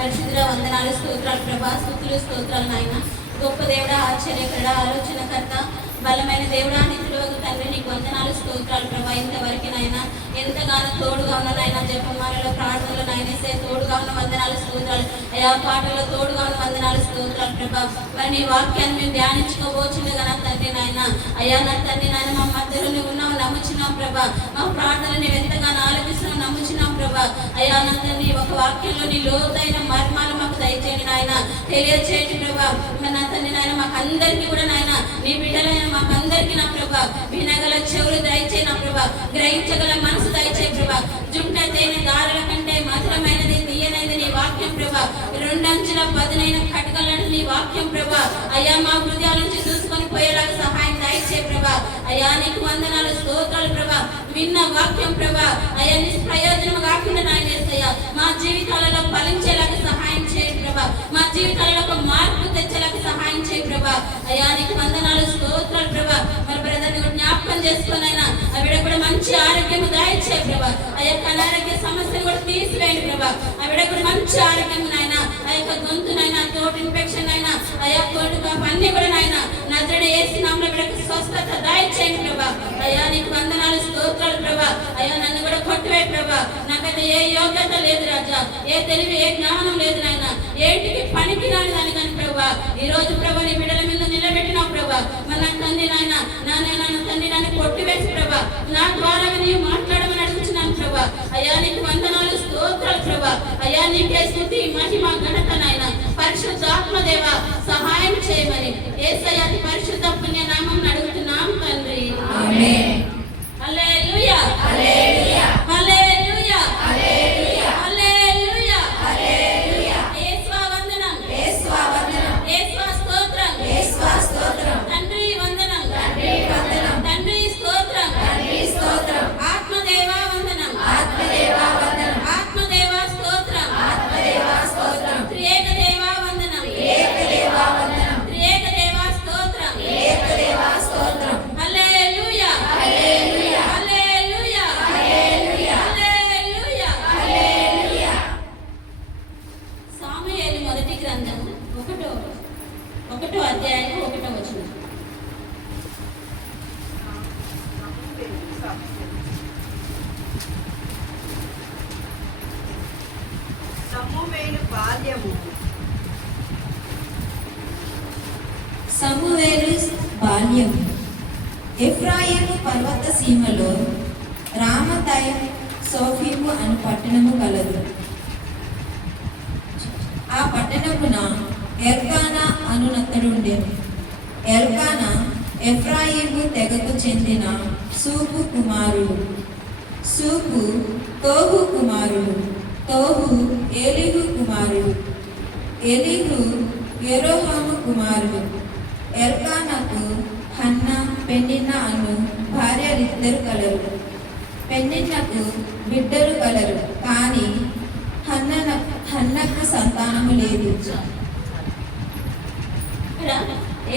పరిశుద్ధ వందనాలు, స్తోత్రాలు ప్రభా, స్తుతులు స్తోత్రాలు నాయన. గొప్ప దేవుడా, ఆశ్చర్యకరుడా, ఆలోచనకర్త, బలమైన దేవుడా, నిత్యుడు తండ్రి, నీకు వందనాలు, స్తోత్రాలు ప్రభా. ఇంతవరకు నాయన ఎంతగానో తోడుగా ఉన్న నాయన, జపమాలలో, ప్రార్థనలో నాయనేసే తోడుగా ఉన్న వందనాలు, స్తోత్రాలు అయా. పాటల్లో తోడుగా ఉన్న వందనాలు, స్తోత్రాలు ప్రభా. మరి నీ వాక్యాన్ని మేము ధ్యానించుకోబోచుండగా నా తండ్రి నాయన, అయ్యా నా తండ్రి నాయన, మా మధ్యలో నువ్వు ఉన్నావు, నమ్ముచున్నాం ప్రభా. మా ప్రార్థనలు నువ్వు ఎంతగానో ఆలపిస్తున్నావు, నమ్ముచున్నాం ప్రభా. అయ్యా నా తండ్రి, ఒక వాక్యంలో నీ లోతైన మర్మాలు మాకు దయచేయండి నాయన, తెలియచేయండి ప్రభా. నా తండ్రి నాయన, మాకు అందరికీ కూడా నాయన, నీ బిడ్డలైన మాకందరికీ నా ప్రభా, వినగల చెవులు దయచేయి నా ప్రభా, గ్రహించగల మనసు దయచేయి ప్రభా. జుంట తేనె దారుల కంటే మధురమైనది, తీయనైనది నీ వాక్యం ప్రభా. రెండంచుల పదునైన కటకలను నీ వాక్యం ప్రభా. అయ్యా మా హృదయాల నుంచి చూసుకొని పోయేలాగా సహాయం దయచేయి ప్రభా. అయ్యా నీకు వందనాలు, స్తోత్రాలు ప్రభా. విన్న వాక్యం ప్రభా అయ్యా నిష్ప్రయోజనం కాకుండా నాయనేసయ్యా మా జీవితాలలో ఫలించేలాగా సహాయం చేయండి ప్రభా. మా జీవితాలలో ఒక మార్పు తెచ్చేలాగా సహాయం చేయి ప్రభా. అయ్యా నీకు వందనాలు, స్తోత్రాలు ప్రభా. మరి బ్రదర్ని కూడా జ్ఞాపకం చేసుకునైనా ఆవిడ కూడా మంచి ఆరోగ్యం దయచేయి ప్రభా. ఆ యొక్క అనారోగ్య సమస్యను కూడా తీసివేయండి ప్రభా. ఆవిడ కూడా మంచి ఆరోగ్యం నాయన, ఆ యొక్క గొంతునైనా, తోటి ఇన్ఫెక్షన్ అయినా, ఆ యొక్క అన్ని కూడా నాయన నజరేయుడైన యేసు నామములో ఆవిడకు స్వస్థత దయచేయండి ప్రభా. అయ్యా నీకు వందనాలు, స్తోత్రాలు ప్రభా. అయ్యా నన్ను కూడా కొట్టువే ప్రభా. నాకైతే ఏ యోగ్యత లేదు రాజా, ఏ తెలివి, ఏ జ్ఞానం లేదు నాయన, ఏంటికి పనికి రాని దాని కానీ ప్రభా. ఈ రోజు ప్రభా నీ బిడ్డల మీద నిలబెట్టినావు ప్రభా. మరి నా తండ్రి నాయన, నా తండ్రి నన్ను కొట్టివేసి ప్రభా, నా ద్వారా నీవు మాట్లాడమని అడుగుతున్నాను ప్రభా. అయ్యా నీకు వందనాలు, స్తోత్రాలు ప్రభా. అయ్యా నీకే స్తుతి, మహిమ, ఘనత నాయన. పరిశుద్ధాత్మదేవ సహాయం చేయమని యేసయ్య అతి పరిశుద్ధ పుణ్య నామమున అడుగుతున్నాం తండ్రి, ఆమేన్. హల్లెలూయా, హల్లెలూయా, హల్లెలూయా, హల్లెలూయా, హల్లెలూయా, హల్లెలూయా. యేసువా వందనం, యేసువా వందనం, యేసువా స్తోత్రం, యేసువా స్తోత్రం. తండ్రి వందనం, తండ్రి వందనం, తండ్రి స్తోత్రం, తండ్రి స్తోత్రం. ఆత్మదేవా వందనం, ఆత్మదేవా వందనం, ఆత్మదేవా స్తోత్రం, ఆత్మదేవా స్తోత్రం. త్రియేక దేవా వందనం, త్రియేక దేవా వందనం, త్రియేక దేవా స్తోత్రం, త్రియేక దేవా స్తోత్రం. హల్లెలూయా, హల్లెలూయా, హల్లెలూయా, హల్లెలూయా, హల్లెలూయా, హల్లెలూయా. సాముయేలు మొదటి గ్రంథం ఒకటో అధ్యాయం 1వ వచనం. సమూయేలు బాల్యం. ఎఫ్రాయిము పర్వత సీమలో రామతైమ్ సోఫీము అను పట్టణము కలదు. ఆ పట్టణమున ఎల్కానా అనునతడుండెను. ఎల్కానా ఎఫ్రాయిము తెగకు చెందిన సూపు కుమారుడు. సూపు తోహు కుమారుడు. తోహు ఏలీహు కుమారుడు. ఏలీహు యెరోహాము కుమారుడు. ఎల్కానాకు హన్నా, పెన్నిన్నా అను భార్యలిద్దరు కలరు. పెన్నిన్నకు బిడ్డలు కలరు, కానీ హన్నకు సంతానము లేదు. ఇక్కడ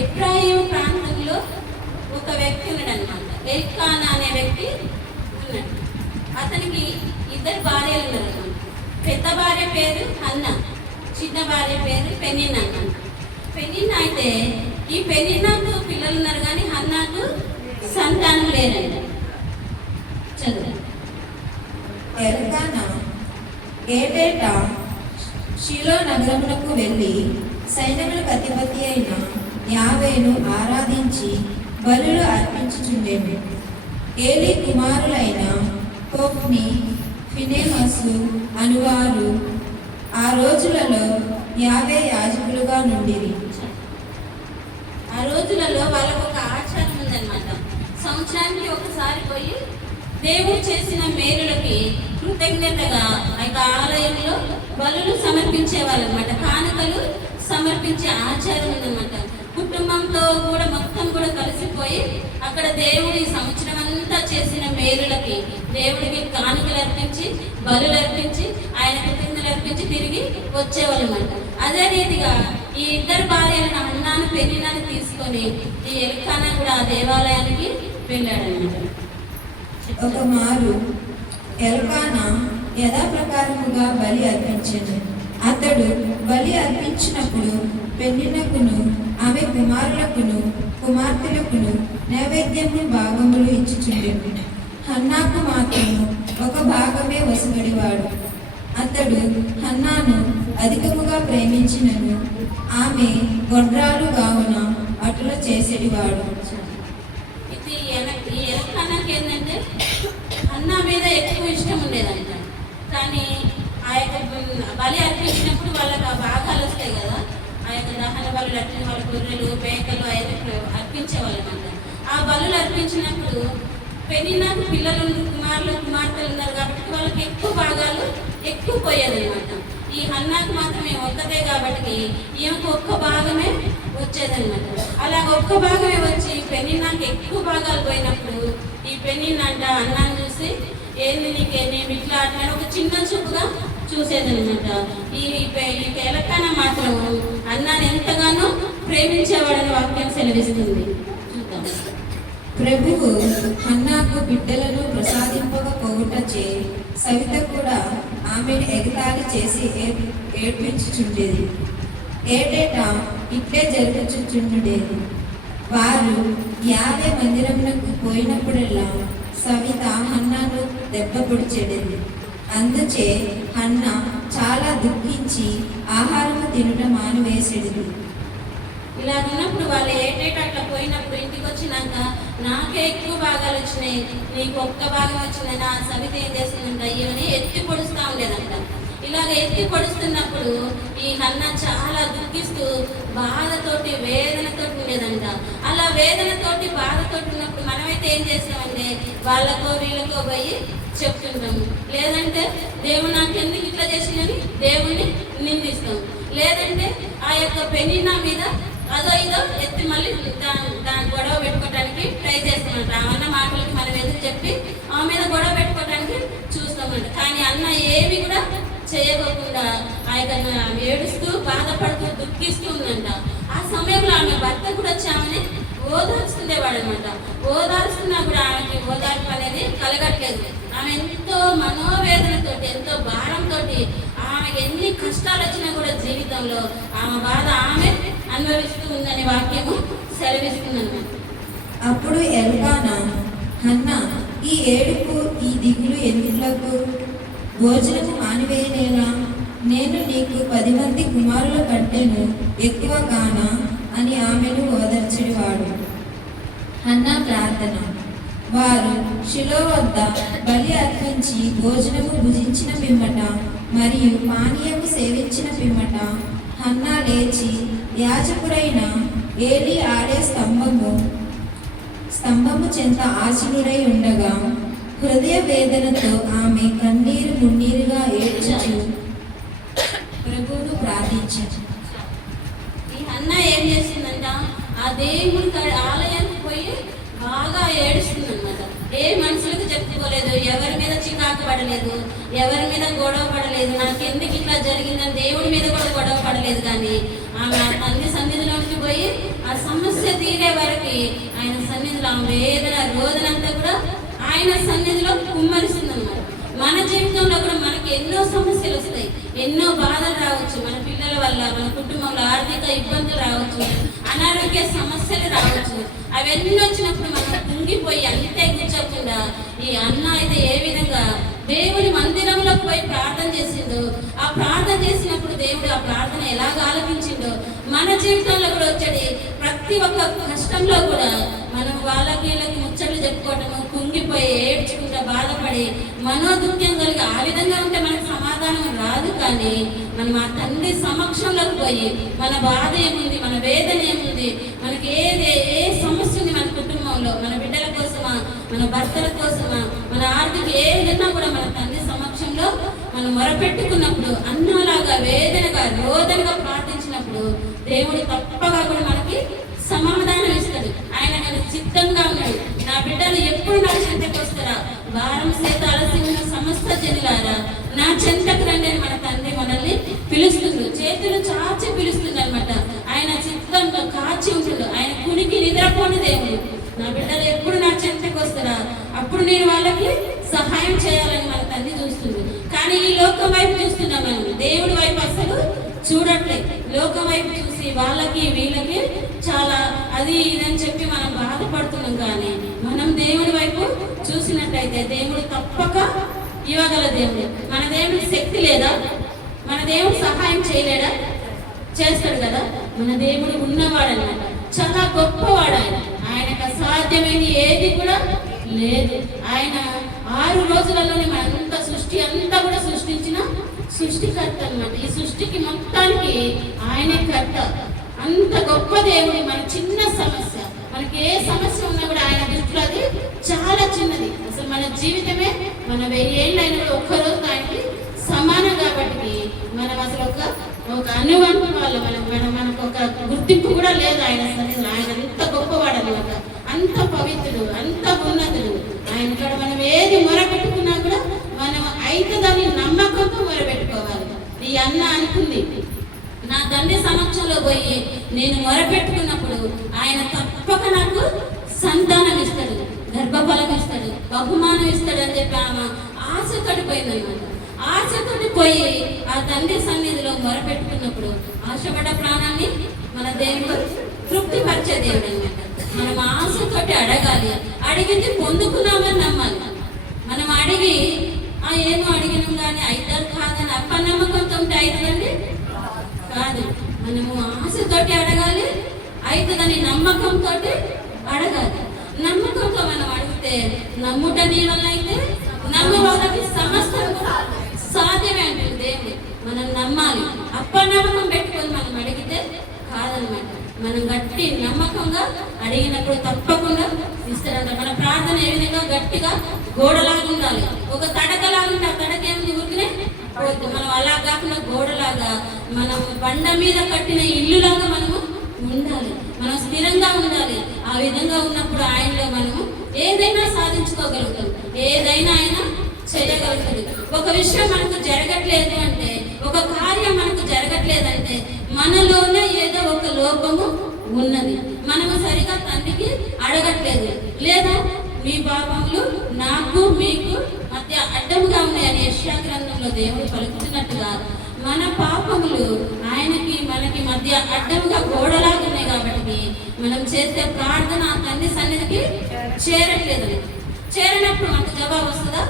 ఎఫ్రాయిము ప్రాంతంలో ఒక వ్యక్తి ఉన్నాడనమాట. ఎల్కానా అనే వ్యక్తి ఉన్నాడు. అతనికి ఇద్దరు భార్యలు ఉన్నారు. పెద్ద భార్య పేరు హన్నా, చిన్న భార్య పేరు పెనిన్నా అన్నమాట. పెనిన్నా అయితే ఈ పెనిన్నాకు పిల్లలు ఉన్నారు, కానీ హన్నాకు సంతానం లేరండి. చదువు. ఎల్కానా ఏటేటా షిలో నగరమునకు వెళ్ళి సైన్యములకు అధిపతి అయిన యావేను ఆరాధించి బలులు అర్పించుచుండెను. ఏలీ కుమారులైన హోఫ్ని, ఫినెహాసు అనువారు ఆ రోజులలో యావే యాజకులుగా నుండిరి. ఆ రోజులలో వాళ్ళకు ఒక ఆచారం ఉందన్నమాట. సంవత్సరానికి ఒకసారి పోయి దేవుడు చేసిన మేలులకి కృతజ్ఞతగా ఆ యొక్క ఆలయంలో బలులు సమర్పించేవాళ్ళు అనమాట. కానుకలు సమర్పించే ఆచారం ఉందన్నమాట. కుటుంబంతో కూడా మొత్తం కూడా కలిసిపోయి అక్కడ దేవుడి సంవత్సరం అంతా చేసిన మేలులకి దేవుడికి కానుకలు అర్పించి, బలులు అర్పించి, ఆయన కృతజ్ఞతలు అర్పించి తిరిగి వచ్చేవాళ్ళు అనమాట. అదే రీతిగా ఈ ఇద్దరు భార్యలను హన్నాను, పెనిన్నాను తీసుకొని ఈ ఎల్కానా కూడా ఆ దేవాలయానికి వెళ్ళాడనమాట. ఒక మారు ఎల్కానా యథాప్రకారముగా బలి అర్పించెను. అతడు బలి అర్పించినప్పుడు పెన్నినకును ఆమె కుమారులకును కుమార్తెలకును నైవేద్యము భాగములు ఇచ్చుచుండెను. హన్నాకు మాత్రము ఒక భాగమే వసగడివాడు. అతడు హన్నాను అధికముగా ప్రేమించినను ఆమె గొడ్రాలు కావున అటుల చేసేటివాడు. ఇది ఈ ఎలక్ట్రానాకి ఏంటంటే అన్నా మీద ఎక్కువ ఇష్టం ఉండేదంట. కానీ ఆ యొక్క బలి అర్పించినప్పుడు వాళ్ళకి ఆ భాగాలు వస్తాయి కదా, ఆ యొక్క దహన బలులు అర్పించిన వాళ్ళ గొర్రెలు పేకలు అయితే అర్పించేవాళ్ళమంట. ఆ బలులు అర్పించినప్పుడు పెళ్ళినాకు పిల్లలు కుమారులు కుమార్తెలు ఉన్నారు కాబట్టి వాళ్ళకి ఎక్కువ భాగాలు ఎక్కువ పోయేదన్నమాట. ఈ హన్నాకు మాత్రమే ఒక్కతే కాబట్టి ఈమెకు ఒక్క భాగమే వచ్చేదన్నమాట. అలాగ ఒక్క భాగమే వచ్చి పెళ్ళినాకు ఎక్కువ భాగాలు పోయినప్పుడు ఈ పెళ్ళినంట అన్నాన్ని చూసి ఏంది నీకే నేను ఇట్లా అట్లా ఒక చిన్న చూపుగా చూసేదన్నమాట. ఈ ఎలక్కాన మాత్రం అన్నాన్ని ఎంతగానో ప్రేమించేవాడని వాక్యం సెలవిస్తుంది. చూద్దాం. ప్రభువు హన్నాకు బిడ్డలను ప్రసాదింపకపోవుటచే సవిత కూడా ఆమెను ఎగతాళి చేసి ఏడ్పించుచుండేది. ఏటేటా ఇట్లే జరుగుచుండేది. వారు యావే మందిరమునకు పోయినప్పుడల్లా సవిత హన్నాను దెబ్బ పొడిచెడేది. అందుచే హన్న చాలా దుఃఖించి ఆహారము తినుట మానివేసేది. ఇలా ఉన్నప్పుడు వాళ్ళు ఏటేట అట్లా పోయినప్పుడు ఇంటికి వచ్చినాక నాకే ఎక్కువ భాగాలు వచ్చినాయి, నీకు ఒక్క భాగం వచ్చినాయి, నా సవిత ఏం చేస్తుందంట ఇవన్నీ ఎత్తి పొడుస్తూ ఉండేదంట. ఇలాగ ఎత్తి పొడుస్తున్నప్పుడు ఈ హన్న చాలా దుఃఖిస్తూ బాధతోటి వేదనతోటి ఉండేదంట. అలా వేదనతోటి బాధతోటి ఉన్నప్పుడు మనమైతే ఏం చేస్తామంటే వాళ్ళకో వీళ్ళకో పోయి చెప్తుంటాము, లేదంటే దేవుడు నాకు ఎందుకు ఇట్లా చేసిందని దేవుణ్ణి నిందిస్తాం, లేదంటే ఆ యొక్క పెనిన్నా మీద అదో ఇదో ఎత్తి మళ్ళీ దాని గొడవ పెట్టుకోవడానికి ట్రై చేస్తామంట. అన్న మాటలకి మనం ఎదురు చెప్పి ఆమె మీద గొడవ పెట్టుకోవడానికి చూస్తామంట. కానీ అన్న ఏమి కూడా చేయకోకుండా ఆ యొక్క ఏడుస్తూ బాధపడుతూ దుఃఖిస్తూ ఉందంట. ఆ సమయంలో ఆమె భర్త కూడా వచ్చి ఆమెని ఓదార్చుతుండేవాడు అనమాట. ఓదార్చుతున్నప్పుడు ఆమెకి ఓదార్పు అనేది కలగట్లేదు. ఆమె ఎంతో మనోవేదనతోటి ఎంతో భారంతో ఆమెకి ఎన్ని కష్టాలు వచ్చినా కూడా జీవితంలో ఆమె బాధ ఆమె అనుభవిస్తూ ఉందనే వాక్యము సెలవిస్తుందన్నమాట. అప్పుడు ఎల్కానా, హన్నా, ఈ ఏడుపు ఈ దిగులు ఎందుకు? భోజనము మానివేయనేలా? నేను నీకు 10 మంది కుమారుల కంటేను ఎక్కువ కానా అని ఆమెను ఓదార్చేవాడు. హన్నా ప్రార్థన. వారు షిలో వద్ద బలి అర్పించి భోజనము భుజించిన పిమ్మట మరియు పానీయము సేవించిన పిమ్మట హన్నా లేచి యాజకుడైన ఏలి ఆడే స్తంభము చెంత ఆశీనుడై ఉండగా హృదయ వేదనతో ఆమె కన్నీరు మున్నీరుగా ఏడ్చుచు ప్రభువును ప్రార్థించు. ఈ అన్న ఏం చేసిందంట, ఆ దేవుని ఆలయానికి పోయి బాగా ఏడుస్తుందన్నమాట. ఏ మనుషులకు చెప్పుకోలేదు, ఎవరి మీద చికాకు పడలేదు, ఎవరి మీద గొడవ పడలేదు, నాకు ఎందుకు ఇట్లా జరిగిందని దేవుడి మీద కూడా గొడవ పడలేదు. కానీ ఆమె ఆ తండ్రి సన్నిధిలోకి పోయి ఆ సమస్య తీరే వరకు ఆయన సన్నిధిలో ఆమె వేదన రోదనంతా కూడా ఆయన సన్నిధిలో కుమ్మరిస్తుందన్నమాట. మన జీవితంలో కూడా మనకి ఎన్నో సమస్యలు వస్తాయి, ఎన్నో బాధలు రావచ్చు, మన పిల్లల వల్ల, మన కుటుంబంలో ఆర్థిక ఇబ్బందులు రావచ్చు, అనారోగ్య సమస్యలు రావచ్చు. అవన్నీ వచ్చినప్పుడు మనం కుంగిపోయి అంతే కూర్చోకుండా ఈ అన్న అయితే ఏ విధంగా దేవుని మందిరంలోకి పోయి ప్రార్థన చేసిందో, ఆ ప్రార్థన చేసినప్పుడు దేవుడు ఆ ప్రార్థన ఎలాగ ఆలపించిందో మన జీవితంలో కూడా వచ్చేది. ప్రతి ఒక్క కష్టంలో కూడా మనం వాళ్ళకి వీళ్ళకి ముచ్చట్లు చెప్పుకోవటము, కుంగిపోయి ఏడ్చుకుంటా బాధపడి మనోదుఃఖం కలిగి ఆ విధంగా ఉంటే మనకు సమాధానం రాదు. కానీ మనం ఆ తండ్రి సమక్షంలోకి పోయి మన బాధ ఏముంది, మన వేదన ఏముంది, మనకి ఏ సమస్య ఉంది మన కుటుంబంలో, మన బిడ్డల కోసమా, మన భర్తల కోసమా, మన ఆర్థిక ఏదన్నా కూడా మన తండ్రి సమక్షంలో మనం మొరపెట్టుకున్నప్పుడు అన్నలాగా వేదనగా రోదనగా ప్రార్థించినప్పుడు దేవుడు తప్పగా కూడా మనకి సమాధానం ఇస్తాడు. ఆయన నేను సిద్ధంగా ఉన్నాడు. నా బిడ్డలు ఎప్పుడు నా చెంతకు వస్తారా? వారం చేత అలసి ఉన్న సమస్త జనులారా నా చెంతకు రండి అని మన తండ్రి మనల్ని పిలుస్తుంది. చేతులు చాచి పిలుస్తుంది అనమాట. ఆయన చిత్తంలో కాచి ఉంటుంది. ఆయన కునికి నిద్రపోని దేవుడు. నా బిడ్డలు ఎప్పుడు నా చెంతకు వస్తారా? అప్పుడు నేను వాళ్ళకి సహాయం చేయాలని మన తండ్రి చూస్తుంది. కానీ ఈ లోకం వైపు చూస్తున్నాం మనం, దేవుడి వైపు అసలు చూడట్లేదు. లోకం వైపు చూసి వాళ్ళకి వీళ్ళకి చాలా అది ఇదని చెప్పి మనం బాధపడుతున్నాం. కానీ మనం దేవుడి వైపు చూసినట్లయితే దేవుడు తప్పక ఇవ్వగల దేవుడు. మన దేవుడికి శక్తి లేదా? మన దేవుడు సహాయం చేయలేడా? చేస్తాడు కదా. మన దేవుడు ఉన్నవాడన్నమాట, చాలా గొప్పవాడు. ఆయనకు అసాధ్యమైనది ఏది కూడా లేదు. ఆయన 6 రోజులలోనే మనంతా సృష్టి అంతా కూడా సృష్టించిన సృష్టికర్త అన్నమాట. ఈ సృష్టికి మొత్తానికి ఆయనే కర్త. అంత గొప్ప దేవుడు. మన చిన్న సమస్య, మనకి ఏ సమస్య ఉన్నా కూడా ఆయన దృష్టిలో అది చాలా చిన్నది. అసలు మన జీవితమే మన 1000 ఏళ్ళైనా ఒక్కరోజు ఆయనకి సమానం. కాబట్టి మనం అసలు ఒక అనువంతం వల్ల మనకు ఒక గుర్తింపు కూడా లేదు ఆయన సన్నిధిలో. ఆయన అంత గొప్పవాడు అన్నమాట, అంత పవిత్రుడు, అంత ఉన్నతుడు. ఆయన కూడా మనం ఏది మొరపెట్టుకున్నా కూడా మనం అయితే దాన్ని నమ్మకంతో మొరపెట్టుకోవాలి. ఈ అన్న అనుకుంది, నా తండ్రి సమక్షంలో పోయి నేను మొరపెట్టుకున్నప్పుడు ఆయన తప్పక నాకు సంతానం ఇస్తాడు, గర్భఫలం ఇస్తాడు, బహుమానం ఇస్తాడు అని చెప్పి ఆమె ఆశతోటి పోయిందన్నమాట. ఆశతోటి పోయి ఆ తండ్రి సన్నిధిలో మొరపెట్టుకున్నప్పుడు ఆశపడ్డ ప్రాణాన్ని మన దేవుడు తృప్తిపరిచే దేవుడు అన్నమాట. మనం ఆశతోటి అడగాలి, అడిగింది పొందుకున్నామని నమ్మాలి. మనం అడిగి ఏమో అడిగినాం కానీ అవుతారు కాదని అపనమ్మకంతో ఉంటే అవుతుందండి కాదు. మనము ఆశతోటి అడగాలి, అవుతుందని నమ్మకంతో అడగాలి. నమ్మకంతో మనం అడిగితే నమ్ముట నీ వల్ల అయితే నమ్మే వాళ్ళకి సమస్తం సాధ్యమే అంటుంది దేవుడు. మనం నమ్మాలి. అపనమ్మకం పెట్టుకొని మనం అడిగితే కాదనమాట. మనం గట్టి నమ్మకంగా అడిగినప్పుడు తప్పకుండా ఇస్తారంట. మన ప్రార్థన ఏ విధంగా గట్టిగా గోడలాగా ఉండాలి, ఒక తడకలాగా ఉండాలి. తడక ఏమిటి ఊరికనే పోతుంది. మనం అలా కాకుండా గోడలాగా, మనం బండ మీద కట్టిన ఇల్లులాగా మనము ఉండాలి. మనం స్థిరంగా ఉండాలి. ఆ విధంగా ఉన్నప్పుడు ఆయనలో మనము ఏదైనా సాధించుకోగలుగుతాం, ఏదైనా ఆయన చేయగలుగుతాడు. ఒక విషయం మనకు జరగట్లేదు అంటే, ఒక కార్యం మనకు జరగట్లేదంటే మనలోనే ఏదో ఒక లోపము ఉన్నది. మనము సరిగా తండ్రికి అడగట్లేదు, లేదా మీ పాపములు నాకు మీకు మధ్య అడ్డముగా ఉన్నాయని యెషయా గ్రంథంలో దేవుడు పలుకుతున్నట్టుగా మన పాపములు ఆయనకి మనకి మధ్య అడ్డముగా గోడలాగా ఉన్నాయి. కాబట్టి మనం చేసే ప్రార్థన ఆ తండ్రి సన్నిధికి చేరట్లేదు. చేరినప్పుడు మనకు జవాబు వస్తుందా?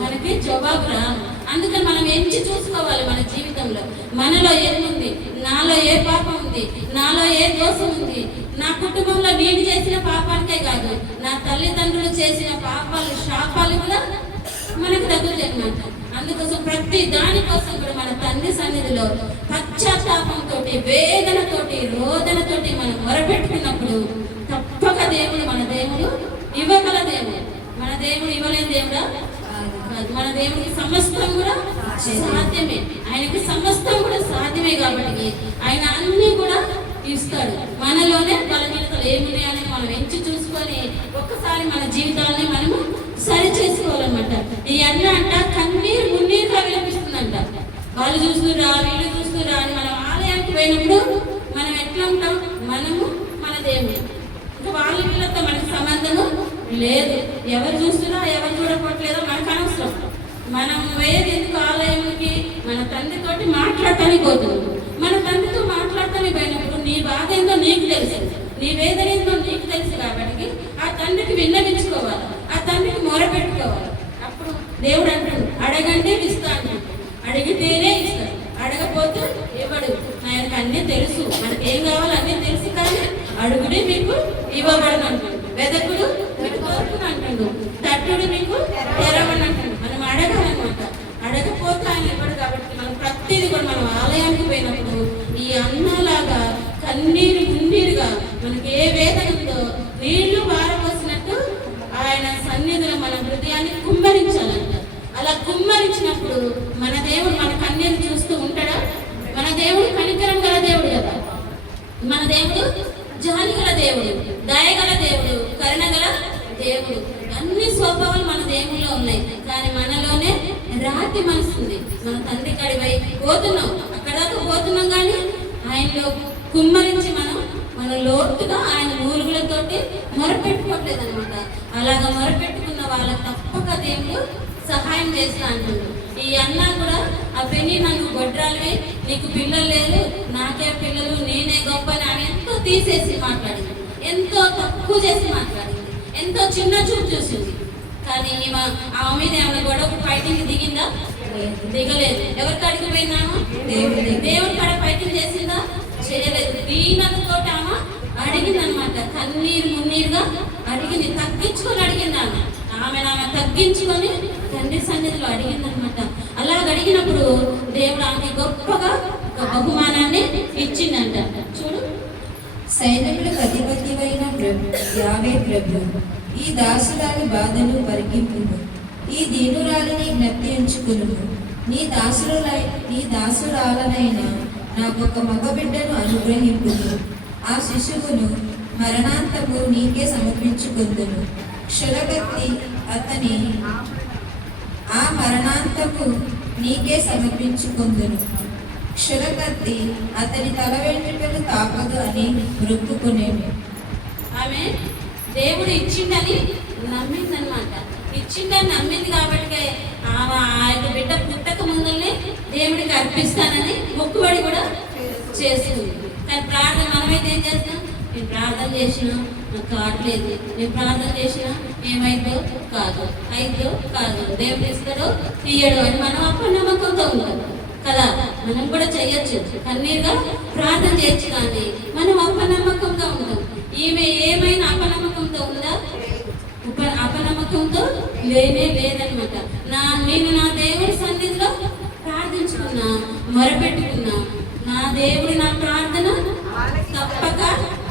మనకి జవాబు రాదు. అందుకని మనం ఎంచి చూసుకోవాలి మన జీవితంలో మనలో ఏముంది, నాలో ఏ పాపం ఉంది, నాలో ఏ దోషం ఉంది. నా కుటుంబంలో నేను చేసిన పాపానికే కాదు, నా తల్లిదండ్రులు చేసిన పాపాలు శాపాలు కూడా మనకు తగ్గుతాయన్నమాట. అందుకోసం ప్రతి దానికోసం కూడా మన తండ్రి సన్నిధిలో పశ్చాత్తాపంతో, వేదనతోటి, రోదనతోటి మనం మొరపెట్టుకున్నప్పుడు తప్పక దేవుడు, మన దేవుడు ఇవ్వగల దేవుడు. మన దేవుడు ఇవ్వలేని దేవుడా? మన దేవుడికి సమస్తం కూడా సాధ్యమే. ఆయనకి సమస్తం కూడా సాధ్యమే. కాబట్టి ఆయన అన్ని కూడా ఇస్తాడు. మనలోనే బలహీనతలు ఏమున్నాయని మనం ఎంచి చూసుకొని ఒక్కసారి మన జీవితాలని మనము సరి చేసుకోవాలన్నమాట. ఈ అన్న అంట కన్నీరు మున్నీరుగా వినిపిస్తుందంట. వాళ్ళు చూస్తురా, వీళ్ళు చూస్తురా అని మనం ఆలయానికి పోయినప్పుడు మనం ఎట్లా ఉంటాం? మనము మన దేవుడు. ఇంకా వాళ్ళ వీళ్ళతో మనకి సంబంధము లేదు. ఎవరు చూస్తున్నా ఎవరు చూడకపోవట్లేదో మనకు అనవసరం. మనం వేరే ఎందుకు ఆలయానికి మన తండ్రితోటి మాట్లాడటానికి పోతుంది. మన తండ్రితో మాట్లాడటానికి పోయినప్పుడు నీ బాధ ఏందో నీకు తెలుసు, నీ వేదన ఏందో నీకు తెలుసు. కాబట్టి ఆ తండ్రికి విన్నవించుకోవాలి, ఆ తండ్రికి మొరపెట్టుకోవాలి. అప్పుడు దేవుడు అంటాడు, అడగండి ఇస్తా అంటాడు. అడిగితేనే ఇస్తాడు, అడగపోతే ఇవ్వడు. ఆయనకు అన్నీ తెలుసు, మనకి ఏం కావాలో అన్నీ తెలుసు. కానీ అడుగుడి మీకు ఇవ్వబడను అంటాడు, వెదకుడు మీకు దొరుకును అంటాడు, తట్టుడు మీకు తెరవని అంటాడు. మనం అడగాలన్నమాట. అడగపోతే ఆయన ఇవ్వడు. కాబట్టి మనం ప్రతిదీ కూడా మనం ఆలయానికి పోయినప్పుడు ఈ అన్నలాగా కన్నీరు మున్నీరుగా మనకి ఏ వేదన ఉందో నీళ్లు పారపోసినట్టు ఆయన సన్నిధిలో మన హృదయాన్ని కుమ్మరించాలంట. అలా కుమ్మరించినప్పుడు మన దేవుడు మన కన్నీరు చూస్తూ ఉంటాడా? మన దేవుడు కనికరం గల దేవుడు కదా. మన దేవుడు జాలి గల దేవుడు, దయగల దేవుడు, కరుణ గల దేవుడు. అన్ని స్వభావాలు మన దేవుల్లో ఉన్నాయి. కానీ మనలోనే రాతి మనసు ఉంది. మన తండ్రి కడివై పోతున్నాం, అక్కడ పోతున్నాం. కానీ ఆయనలో కుమ్మరించి మన లోతుగా ఆయన మూలుగులతోటి మొరపెట్టుకోవట్లేదు అనమాట. అలాగా మొరపెట్టుకున్న వాళ్ళకి తప్పక దేవుడు సహాయం చేస్తా అంటుండు. ఈ అన్న కూడా ఆ పెళ్లి నన్ను గొడ్రాలివి, నీకు పిల్లలు లేరు, నాకే పిల్లలు, నేనే గొప్పని అని ఎంతో తీసేసి మాట్లాడింది, ఎంతో తక్కువ చేసి మాట్లాడింది, ఎంతో చిన్న చూపు చూసింది. కానీ ఆమె మీద ఏమైనా గొడవ ఫైటింగ్ దిగిందా? దిగలేదు. ఎవరి కాడికి పోయినామా? దేవుడి కాడ ఫైటింగ్ చేసిందా? చేయలేదు. దీనతో ఆమె అడిగింది అనమాట. కన్నీరు మున్నీరుగా అడిగింది, తగ్గించుకొని అడిగింది. ఆమె తగ్గించుకొని తండ్రి సన్నిధిలో అడిగింది అనమాట. అలా అడిగినప్పుడు దేవుడు ఆమె గొప్పగా ఒక బహుమానాన్ని ఇచ్చిందంట. చూడు, సైన్యములకు అధిపతివైన యావే ప్రభు, ఈ దాసురాలి బాధలు పరిగింపును, ఈ దీనురాలిని జ్ఞప్తి ఉంచుకును. నీ దాసురాలనైనా నాకొక మగబిడ్డను అనుగ్రహింపును. ఆ శిశువును మరణాంతము నీకే సమర్పించుకుందును. క్షురగత్తి అతని ఆ మరణాంతము నీకే సమర్పించుకుందును. క్షురగత్తి అతని తల వెంట్రుకలు తాకదు అని మొక్కుకునేను. ఆమె దేవుడు ఇచ్చిందని నమ్మిందనమాట. ఇచ్చిందని నమ్మింది కాబట్టి ఆమె ఆ యొక్క బిడ్డ పుట్టక ముందునే దేవుడికి అర్పిస్తానని మొక్కుబడి కూడా చేస్తుంది. కానీ ప్రార్థన మనమైతే ఏం చేస్తాం? నేను ప్రార్థన చేసినా నాకు కావట్లేదు, నేను ప్రార్థన చేసినా ఏమైందో కాదు, అయిద్దో కాదు, దేవుడు ఇస్తాడో తీయడో అని మనం అపనమ్మకంతో ఉంటాం కదా. మనం కూడా చేయొచ్చు, కన్నీరుగా ప్రార్థన చేయొచ్చు, కానీ మనం అపనమ్మకంగా ఉంటాం. ఈమె ఏమైనా అపనమ్మకంతో ఉందా? అపనమ్మకంతో లేనే లేదనమాట. నేను నా దేవుడి సన్నిధిలో ప్రార్థించుకున్నా, మొరపెట్టుకున్నా, నా దేవుడు నా ప్రార్థన తప్పక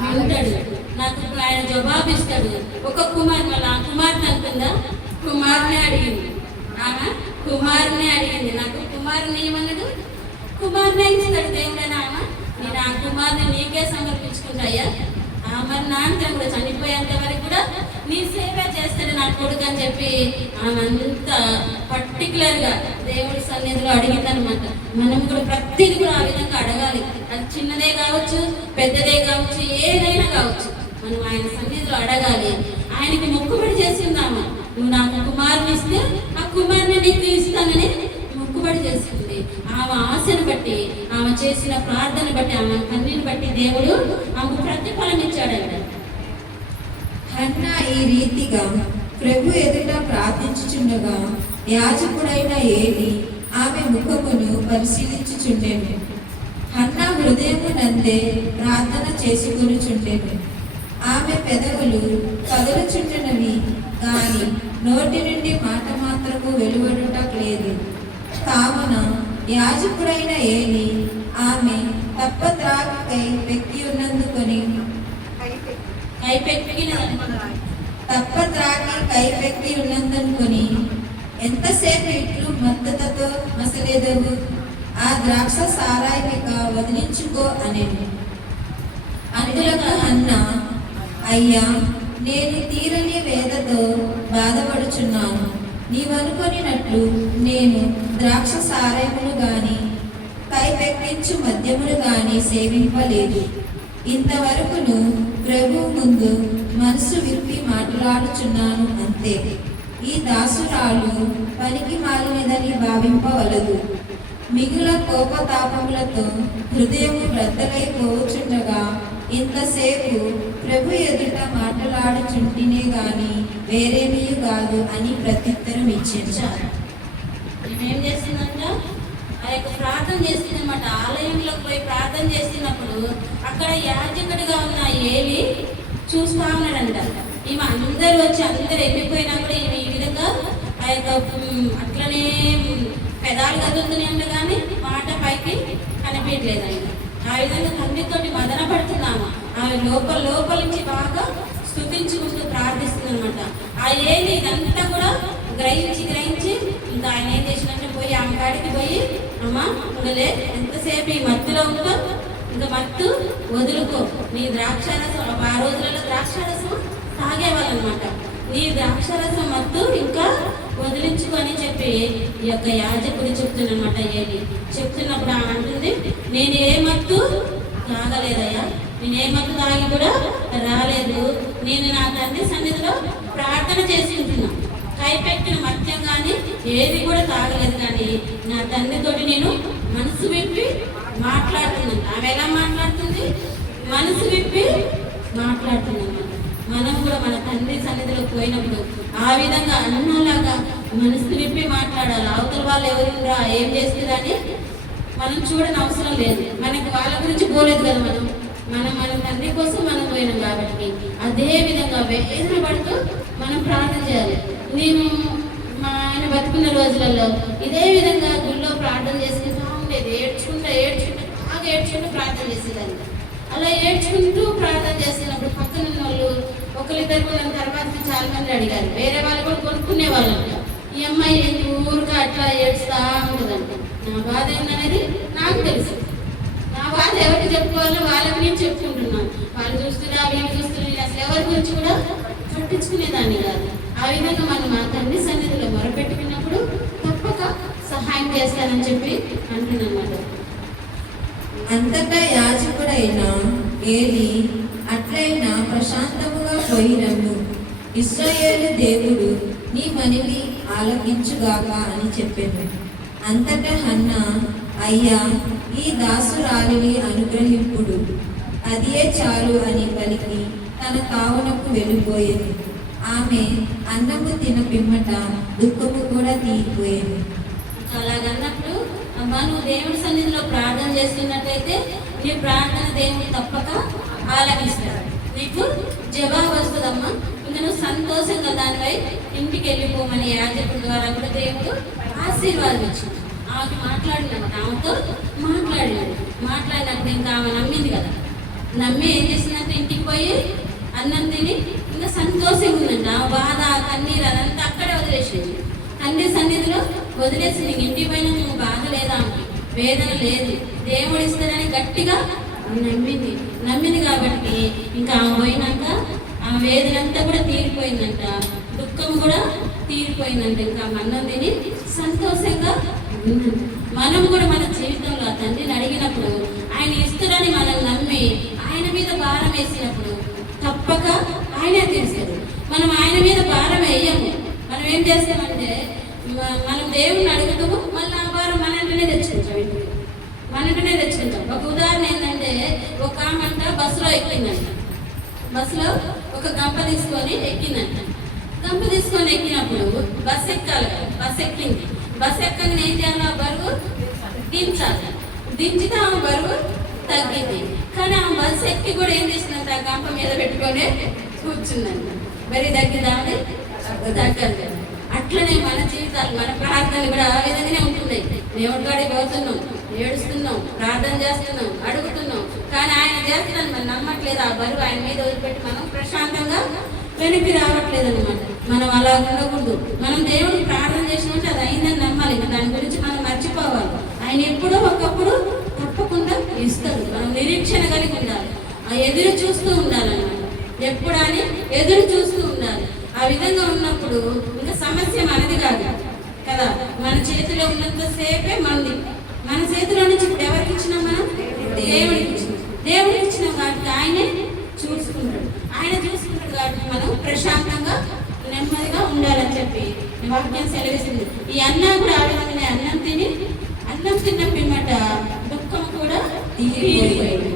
వింటాడు, నాకు ఆయన జవాబిస్తాడు. ఒక కుమార్తె అంటుందా? కుమారుని అడిగింది. ఆమె కుమారుని అడిగింది. నాకు కుమారుని ఏమన్నాడు? కుమారుని ఇస్తాడు దేవుడైనా. నేను ఆ కుమారుని నీకే సమర్పించుకుంటాయా? మరి నాన్న కూడా చనిపోయేంత వరకు కూడా నీ సేవ చేస్తాడు నా కొడుకు అని చెప్పి ఆమె అంత పర్టికులర్గా దేవుడి సన్నిధిలో అడిగిందనమాట. మనం కూడా ప్రతిదీ కూడా ఆ విధంగా అడగాలి. అది చిన్నదే కావచ్చు, పెద్దదే కావచ్చు, ఏదైనా కావచ్చు, మనం ఆయన సన్నిధిలో అడగాలి. ఆయనకి మొక్కుబడి చేసిందామా, నువ్వు నాకు కుమారుని ఇస్తే ఆ కుమారుని నీకు ఇస్తానని మొక్కుబడి చేసింది. ఆమె ఆశను బట్టి, ఆమె చేసిన ప్రార్థన బట్టి, ఆమె కన్నీని బట్టి దేవుడు ఆమెకు ప్రతిఫలం ఇచ్చాడంట. హన్నా ఈ రీతిగా ప్రభు ఎదుట ప్రార్థించుచుండగా యాజకుడైన ఏలి ఆమె ముఖమును పరిశీలించుచుండెను. హన్నా హృదయమునందే ప్రార్థన చేసుకొనుచుండెను. ఆమె పెదవులు కదలుచుండెనవి గాని నోటి నుండి మాట మాత్రము వెలువడుట లేదు. కావున యాజకుడైన ఏలి ఆమె తప్పత్రాగికై పెక్కి ఉన్నందుకొని కైపెక్కి ఉన్నందుకొని ఎంతసేపు ఇట్లు మద్దతుతో మసలేదవు, ఆ ద్రాక్ష సారాయిక వదిలించుకో అనేను. అందులకు అన్న, అయ్యా, నేను తీరని వేదతో బాధపడుచున్నాను. నీవనుకొనినట్లు నేను ద్రాక్ష సారాయమును గాని కైపెక్కించు మద్యమును గాని సేవింపలేదు. ఇంతవరకును ప్రభు ముందు మనసు విప్పి మాట్లాడుచున్నాను అంతే. ఈ దాసురాలు పనికి మాలినదని భావింపవలదు. మిగుల కోపతాపములతో హృదయము బ్రద్దలైపోవచ్చుండగా ఇంతసేపు ప్రభు ఎదుట మాట్లాడుచుంటినే గాని వేరేమీ కాదు అని ప్రత్యుత్తరం ఇచ్చించారు. ఏం చేసిందంట? ఆ యొక్క ప్రార్థన చేసిందనమాట. ఆలయంలోకి పోయి ప్రార్థన చేస్తున్నప్పుడు అక్కడ యాజకుడిగా ఉన్న ఏలి చూస్తా ఉన్నాడంట. ఈమె అందరూ వచ్చి అందరు వెళ్ళిపోయినా కూడా ఈమె ఈ విధంగా ఆ యొక్క అట్లనే పెదాలు కదులుతూనే ఉండ కానీ మాట పైకి కనిపించలేదంట. ఆ విధంగా తండ్రితోటి మదన పడుతున్నాము. ఆమె లోపల నుంచి బాగా స్తుతించుకుంటూ ప్రార్థిస్తుంది అనమాట. ఆ ఏలి ఇదంతా కూడా గ్రహించి ఇంకా ఆయన ఏం చేసినట్టు పోయి ఆమె కాడికి పోయి, అమ్మా ఉండలే, ఎంతసేపు ఈ మత్తులో ఉందో, ఇంకా మత్తు వదులుకో, నీ ద్రాక్షారసం, ఆ రోజులలో ద్రాక్షారసం తాగేవాళ్ళనమాట, నీ ద్రాక్షారసం మత్తు ఇంకా వదిలించుకొని చెప్పి ఈ యొక్క యాజకుడు చెప్తున్నమాట. ఏలి చెప్తున్నప్పుడు ఆమె అంటుంది, నేను ఏ మత్తు తాగలేదయ్యా, నేను ఏ మత్తు తాగి కూడా రాలేదు, నేను నా తండ్రి సన్నిధిలో ప్రార్థన చేసి ఉంటున్నా, కైపెట్టిన మత్యం కానీ ఏది కూడా తాగలేదు, కానీ నా తండ్రితోటి నేను మనసు విప్పి మాట్లాడుతున్నాను. ఆమె ఎలా మాట్లాడుతుంది? మనసు విప్పి మాట్లాడుతున్నాను. మనం కూడా మన తండ్రి సన్నిధిలో పోయినప్పుడు ఆ విధంగా అన్నలాగా మనసు విప్పి మాట్లాడాలి. అవతల వాళ్ళు ఎవరుండ్రా, ఏం చేస్తుందా అని మనం చూడని అవసరం లేదు. మనకి వాళ్ళ గురించి పోలేదు కదా, మన తండ్రి కోసం మనం పోయినాం కాబట్టి అదే విధంగా వేదన పడుతూ మనం ప్రార్థన చేయాలి. నేను మా ఆయన బతుకున్న రోజులలో ఇదే విధంగా గుళ్ళో ప్రార్థన చేసుకుంటూ ఉండేది. బాగా ఏడ్చుకుంటూ ప్రార్థన చేసేదాన్ని. అలా ఏడ్చుకుంటూ ప్రార్థన చేస్తున్నప్పుడు పక్కన ఉన్న వాళ్ళు ఒకరిద్దరు కూడా తర్వాత చాలా మంది అడిగారు. వేరే వాళ్ళు కూడా కొనుక్కునే వాళ్ళు. ఈ అమ్మాయి ఊరుగా అట్లా ఏడుస్తా ఉంటుందంట. నా బాధ ఏందనేది నాకు తెలుసు. నా బాధ ఎవరికి చెప్పుకోవాలో వాళ్ళకి నేను చెప్పుకుంటున్నాను. వాళ్ళు చూస్తున్నా, వీళ్ళు చూస్తున్నా, అసలు ఎవరి గురించి కూడా పట్టించుకునేదాన్ని కాదు. ఆ విధంగా మనం మా తండ్రి సన్నిధిలో మొరపెట్టుకున్నప్పుడు తప్పక సహాయం చేస్తానని చెప్పి అంటున్నమాట. అంతటా యాజకుడైన ఏలీ, అట్లయినా ప్రశాంతముగా పోయినము, ఇశ్రాయేలు దేవుడు నీ మనవి ఆలకించుగాక అని చెప్పాను. అంతటా హన్నా, అయ్యా, ఈ దాసురాలిని అనుగ్రహింపుడు, అదియే చాలు అని పలికి తన కావునకు వెళ్ళిపోయేది. ఆమె అన్నము తిన పిమ్మట దుఃఖము కూడా తీరిపోయేది. అలాగన్నప్పుడు అమ్మా, నువ్వు దేవుడి సన్నిధిలో ప్రార్థన చేస్తున్నట్టయితే నీ ప్రార్థన దేవుడు తప్పక ఆలకిస్తాడు. నీకు జవాబు వస్తుందమ్మా. ఇంకా నువ్వు సంతోషంగా దానిపై ఇంటికి వెళ్ళిపోమని యాజకుడి ద్వారా కూడా దేవుడు ఆశీర్వాదం ఇచ్చింది. ఆమెకు మాట్లాడినమాట, ఆమెతో మాట్లాడినప్పుడు ఇంకా ఆమె నమ్మింది కదా. నమ్మి ఏం చేసిందంటే ఇంటికి పోయి అన్నం తిని ఇంకా సంతోషంగా ఉందండి. ఆ బాధ, కన్నీరు అదంతా అక్కడే వదిలేసింది. తండ్రి సన్నిధిలో వదిలేసింది. ఇంటికి పోయిన నువ్వు బాధ లేదా, వేదన లేదు, దేవుడు ఇస్తాడని గట్టిగా నమ్మింది కాబట్టి ఇంకా ఆమె పోయినాక ఆ వేదన అంతా కూడా తీరిపోయిందంట, దుఃఖం కూడా తీరిపోయిందంట. ఇంకా అన్నం తిని సంతోషంగా ఉందంట. మనం కూడా మన జీవితంలో ఆ తండ్రిని అడిగినప్పుడు ఆయన ఇస్తాడని మనం నమ్మి ఆయన మీద భారం వేసినప్పుడు తప్పక ఆయనే తీర్చాడు. మనం ఆయన మీద భారం వేయము. మనం ఏం చేస్తామంటే మనం దేవుణ్ణి అడుగుతాము, మళ్ళీ ఆ భారం మన ఇంటనే తెచ్చుకుంటాం. ఒక ఉదాహరణ ఏంటంటే, ఒక ఆమంట బస్సులో ఎక్కిందంట. బస్సులో ఒక గంప తీసుకొని ఎక్కిందంట. గంప తీసుకొని ఎక్కినప్పుడు బస్సు ఎక్కాలి. బస్సు ఎక్కింది. బస్సు ఎక్కగానే ఏం చేయాలి? ఆ బరువు దించాలి. దించితే ఆమె బరువు తగ్గింది. కానీ ఆమె బస్సు ఎక్కి కూడా ఏం చేసిందంట? ఆ గంప మీద పెట్టుకొని కూర్చుందంట. మరి తగ్గిందా? తగ్గదు. అట్లనే మన జీవితాలు, మన ప్రార్థనలు కూడా ఆ విధంగానే ఉంటున్నాయి. దేవుడి కాడికి పోతున్నాం, ఏడుస్తున్నాం, ప్రార్థన చేస్తున్నాం, అడుగుతున్నాం, కానీ ఆయన చేస్తున్నాను మనం నమ్మట్లేదు. ఆ బరువు ఆయన మీద వదిలిపెట్టి మనం ప్రశాంతంగా వెనక్కి రావట్లేదు అనమాట. మనం అలా ఉండకూడదు. మనం దేవుడికి ప్రార్థన చేసినట్టు అది అయిందని నమ్మాలి. దాని గురించి మనం మర్చిపోవాలి. ఆయన ఎప్పుడో ఒకప్పుడు తప్పకుండా ఇస్తాడు. మనం నిరీక్షణ కలిగి ఉండాలి. ఆ ఎదురు చూస్తూ ఉండాలన్నమాట. ఎప్పుడని ఎదురు చూస్తూ ఉండాలి. ఆ విధంగా ఉన్నప్పుడు ఇంకా సమస్య మనది కాదు కదా. మన చేతిలో ఉన్నంత సేపే మనది. మన చేతిలో నుంచి ఇప్పుడు ఎవరికి ఇచ్చినాం? మనం దేవుడికి ఇచ్చినాం కాబట్టి ఆయనే చూసుకుంటాడు. ఆయన చూసుకుంటాడు కాబట్టి మనం ప్రశాంతంగా నెమ్మదిగా ఉండాలని చెప్పి వాక్యం సెలవిస్తుంది. ఈ అన్నం కూడా ఆ విధంగానే అన్నం తిన్న పిమ్మట దుఃఖం కూడా తీరిపోయింది.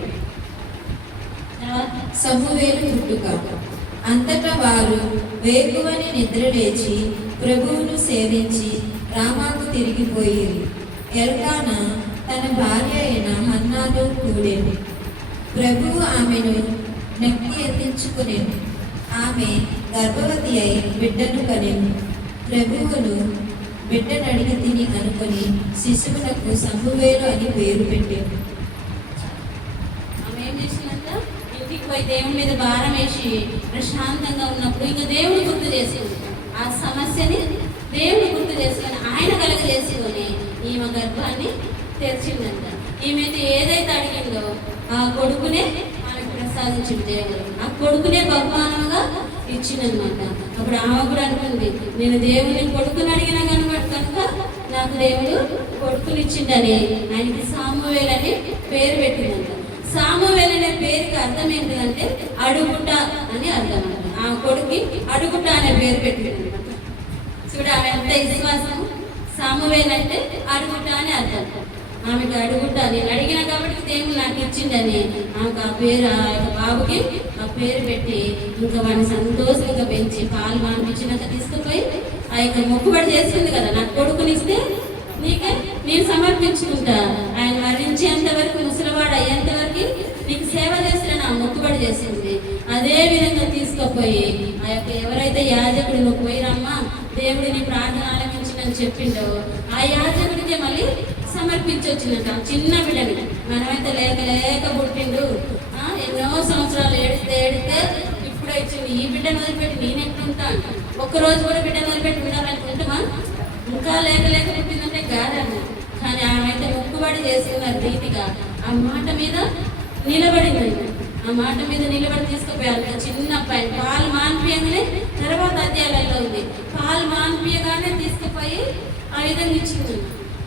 సమూయేలు పుట్టుక. అంతటా వారు వేకువని నిద్రలేచి ప్రభువును సేవించి రామాకు తిరిగిపోయేది. ఎల్కానా తన భార్య అయిన హన్నాతో కూడేది. ప్రభువు ఆమెను నెక్కి ఎత్తించుకునేది. ఆమె గర్భవతి అయి బిడ్డను కనెను. ప్రభువును బిడ్డను అడిగి తిని అనుకొని శిశువునకు సమూయేలు అని పేరు పెట్టాడు. ఆమె ఏం చేసిందంట? ఇంటికి పోయి దేవుని మీద భారం వేసి ప్రశాంతంగా ఉన్నప్పుడు ఇంకా దేవుడు గుర్తు చేసుకుంది. ఆ సమస్యని దేవుడు గుర్తు చేసుకొని ఆయన కలగజేసుకొని ఈమె గర్భాన్ని తెరిచిందంట. ఈమె ఏదైతే అడిగిందో ఆ కొడుకునే ఆమెకు ప్రసాదించింది దేవుడు. ఆ కొడుకునే బహుమానంగా ఇచ్చిందనమాట. అప్పుడు ఆమె కూడా అనుకుంది, నేను దేవుని కొడుకుని అడిగినా కనుక నాకు దేవుడు కొడుకునిచ్చిండని ఆయనకి సామువేలు అని పేరు పెట్టిందంట. సామువేలు అనే పేరుకి అర్థం ఏంటంటే అడుగుట అని అర్థం అంట. ఆ కొడుకు అడుగుట అనే పేరు పెట్టిందనమాట. చూడు ఆమె ఎంత విశ్వాసం. సామువేల్ అంటే అడుగుట అని అర్థం. ఆమెకు అడుగుట, నేను అడిగిన కాబట్టి దేవుడు నాకు ఇచ్చిండని ఆమెకు ఆ పేరు, ఆ యొక్క బాబుకి ఆ పేరు పెట్టి ఇంకా వాడిని సంతోషంగా పెంచి పాలు మానిపించినాక తీసుకుపోయి ఆ యొక్క మొక్కుబడి చేసుకుంది కదా, నాకు కొడుకునిస్తే నీకే నేను సమర్పించుకుంటా, ఆయన మరణించేంత వరకు, ముసలివాడు అయ్యేంత వరకు నీకు సేవ చేసిన నా మొక్కుబడి చేసింది. అదే విధంగా తీసుకుపోయి ఆ యొక్క ఎవరైతే యాజకుడు నువ్వు పోయిరమ్మా దేవుడు నీ ప్రార్థన ఆలకించిందని చెప్పిండో ఆ యాజకుడికే మళ్ళీ సమర్పించొచ్చిందంట చిన్న బిడ్డని. మనమైతే లేక లేక పుట్టిండు, ఎన్నో సంవత్సరాలు ఏడిస్తే ఇప్పుడు ఇచ్చింది. ఈ బిడ్డను వదిలిపెట్టి నేను ఎట్లుంటాను? ఒక్కరోజు కూడా బిడ్డను వదిలిపెట్టి ఉండాలనుకుంటామా? ఇంకా లేక లేక పుట్టిందంటే గారన్న. కానీ ఆమె అయితే మొక్కుబడి చేసుకున్న రీతిగా ఆ మాట మీద నిలబడిందండి. ఆ మాట మీద నిలబడి తీసుకుపోయారు. చిన్న అబ్బాయి పాలు మాన్పియగానే తర్వాత అధ్యాయాలలో ఉంది, పాలు మాన్పియగానే తీసుకుపోయి ఆ విధంగా ఇచ్చింది.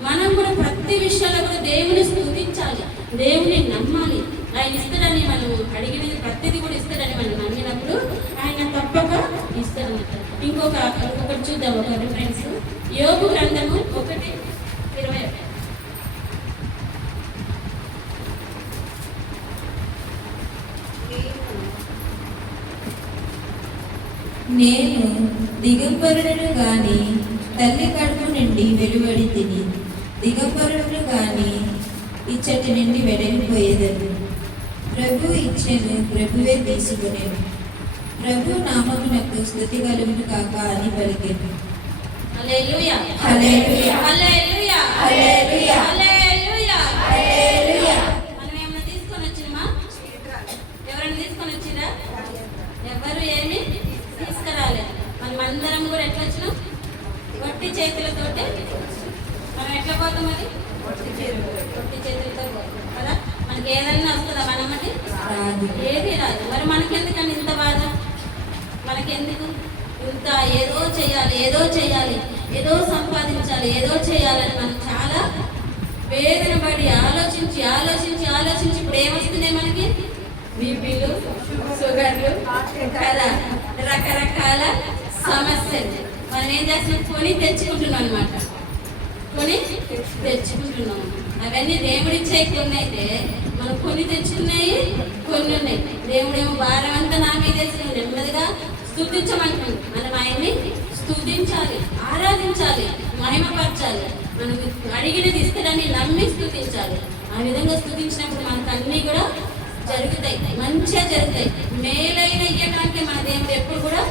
మనం కూడా ప్రతి విషయాల్లో కూడా దేవుని స్తుతించాలి, దేవుని నమ్మాలి. ఆయన ఇస్తాడని మనం అడిగినది ప్రతిదీ కూడా ఇస్తాడని మనం నమ్మినప్పుడు ఆయన తప్పక ఇస్తాడన్నమాట. ఇంకొకటి చూద్దాం, ఒక రిఫరెన్స్ యోబు గ్రంథము 1:21. నేను దిగంబరులను గాని తల్లి కడుపు నుండి వెలువడి తిని, దిగంబరులను గాని ఇచ్చటి నుండి వెడలిపోయేదని. ప్రభు ఇచ్చెను, ప్రభువే తీసుకునేను. ప్రభు నామమునకు స్తుతి కలుగును కాక అని పలికెను. హల్లెలూయా, హల్లెలూయా, హల్లెలూయా, హల్లెలూయా, హల్లెలూయా, హల్లెలూయా. మనం ఏమైనా తీసుకొని వచ్చినమా? ఎవరైనా తీసుకొని వచ్చిరా? ఎవరు ఏమి తీసుకురాలేదు. మనం అందరం కూడా ఎట్లా వచ్చినాం? వట్టి చేతులతోటే. మనం ఎట్లా పోతాం? అది వట్టి చేతులతో పోతాం కదా. మనకి ఏదన్నా వస్తుందా? మనమ్మటి రాదు, ఏది రాదు. మరి మనకెందుకని ఇంత బాధ? మనకెందుకు ఇంత ఏదో చేయాలి, ఏదో సంపాదించాలి, ఏదో చేయాలని మనం చాలా వేదన పడి ఆలోచించి ఇప్పుడు ఏమొస్తున్నాయి మనకి? బీపీలు, షుగర్లు కదా, రకరకాల సమస్యలు. మనం ఏం చేస్తున్నాం? కొని తెచ్చుకుంటున్నాం అనమాట. అవన్నీ దేవుడిచ్చే కొన్ని అయితే మనం కొని తెచ్చుకున్నాయి, కొన్ని ఉన్నాయి. దేవుడేమో భారం అంతా నా మీద వేసిన నెమ్మదిగా స్తుతించమంటుంది. మనం ఆయన్ని స్తుతించాలి, ఆరాధించాలి, మహిమపరచాలి. మనం అడిగినది ఇస్తాడని నమ్మి స్తుతించాలి. ఆ విధంగా స్తుతించినప్పుడు మనకు అన్నీ కూడా జరుగుతాయి, మంచిగా జరుగుతాయి. మేలైన ఇయ్యడానికి మన దేవుడు ఎప్పుడు కూడా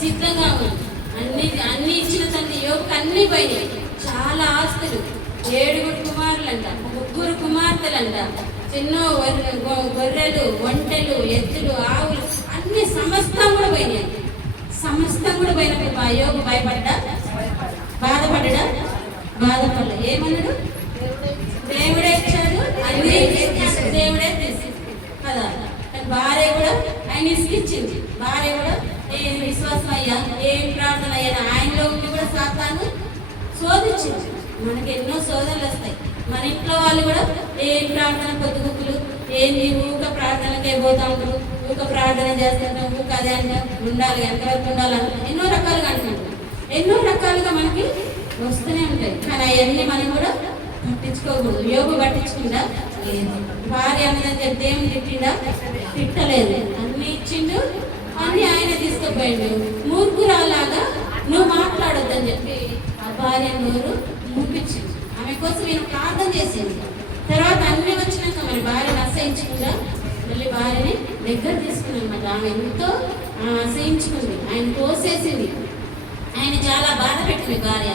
సిద్ధంగా ఉంది. అన్ని ఇచ్చిన తండ్రి యోగుకు అన్ని పోయినాయి. చాలా ఆస్తులు, 7 కుమారులంట, 3 కుమార్తెలంట, చిన్న గొర్రెలు, ఒంటెలు, ఎద్దులు, ఆవులు, అన్ని సమస్తం కూడా పోయినాయి. సమస్తం కూడా పోయినప్పుడు ఆ యోగు బాధపడ్డా? బాధపడలే. ఏమన్నాడు? దేవుడే ఇచ్చాడు, అన్ని దేవుడే తీసి కదా. కానీ భార్య కూడా ఆయన ఇసుకిచ్చింది. భార్య కూడా ఏం విశ్వాసం అయ్యా, ఏం ప్రార్థన అయ్యా, ఆయనలో ఉండి కూడా సాతాను శోధించింది. మనకి ఎన్నో శోధనలు వస్తాయి. మన ఇంట్లో వాళ్ళు కూడా ఏం ప్రార్థన, పొద్దుగుక్కులు ఏంది, ఊక ప్రార్థనకే పోతా ఉంటారు, ఊక ప్రార్థన చేస్తుంటాం, ఊక అదే అంటే ఉండాలి, ఎంతవరకు ఉండాలని ఎన్నో రకాలుగా అంటున్నాం. ఎన్నో రకాలుగా మనకి వస్తూనే ఉంటాయి. కానీ అవన్నీ మనం కూడా పట్టించుకోకూడదు. యోగు పట్టించుకుందా? లేదు. భార్య అన్నది దేవుని తిట్టలేదు. అన్ని ఇచ్చిండు, అన్ని ఆయన తీసుకుపోయిండు. మూర్ఖురాలాగా నువ్వు మాట్లాడొద్దని చెప్పి ఆ భార్య నోరు మూపించింది. ఆమె కోసం నేను ప్రార్థన చేసింది. తర్వాత అన్ని వచ్చినాక మరి భార్యను అసహించకుండా మళ్ళీ భార్యని దగ్గర తీసుకున్నమాట. ఆమె ఎంతో అసహించుకుంది, ఆయన తోసేసింది, ఆయన చాలా బాధ పెట్టింది భార్య.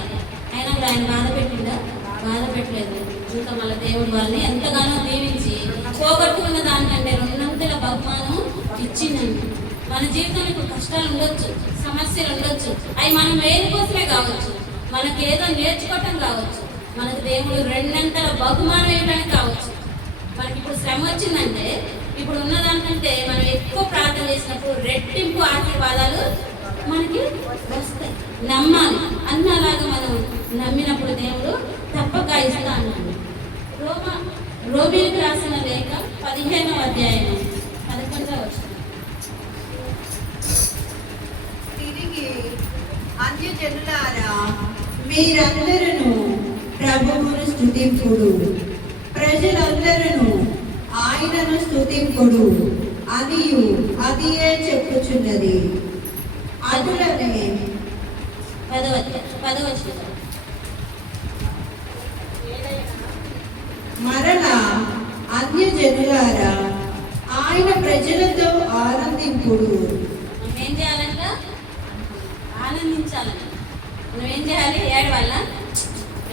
అయినా కూడా ఆయన బాధ పెట్టిందా? బాధ పెట్టలేదు. ఇంకా మళ్ళీ దేవుడు వాళ్ళని ఎంతగానో దీవించి పోగొట్టుకున్న దానికంటే 2 బహుమానం ఇచ్చిందండి. మన జీవితంలో ఇప్పుడు కష్టాలు ఉండొచ్చు, సమస్యలు ఉండొచ్చు. అవి మనం వేరు కోసమే కావచ్చు, మనకి ఏదో నేర్చుకోవటం కావచ్చు, మనకు దేవుడు 2 బహుమానం ఇవ్వడానికి కావచ్చు. మనకి ఇప్పుడు శ్రమ వచ్చిందంటే ఇప్పుడు ఉన్నదానికంటే మనం ఎక్కువ ప్రార్థన చేసినప్పుడు రెట్టింపు ఆశీర్వాదాలు మనకి వస్తాయి. నమ్మాలి. అన్నలాగా మనం నమ్మినప్పుడు దేవుడు తప్పక ఇస్తా అన్నాడు. రోమీయులకు రాసిన లేఖ 15వ అధ్యాయం 11వ వచనం. తిరిగి అన్యజనులారా మీరందరూ ప్రభువును స్తుతింపుడు, ప్రజలందరూ ఆయనను స్తుతింపుడు అనియు అదియే చెప్పుచున్నది. అటులనే పదవచనం మరలా అన్యజనులారా ఆయన ప్రజలతో ఆనందింపుడు. మనం ఏం చేయాలంట? ఆనందించాలంట. మనం ఏం చేయాలి?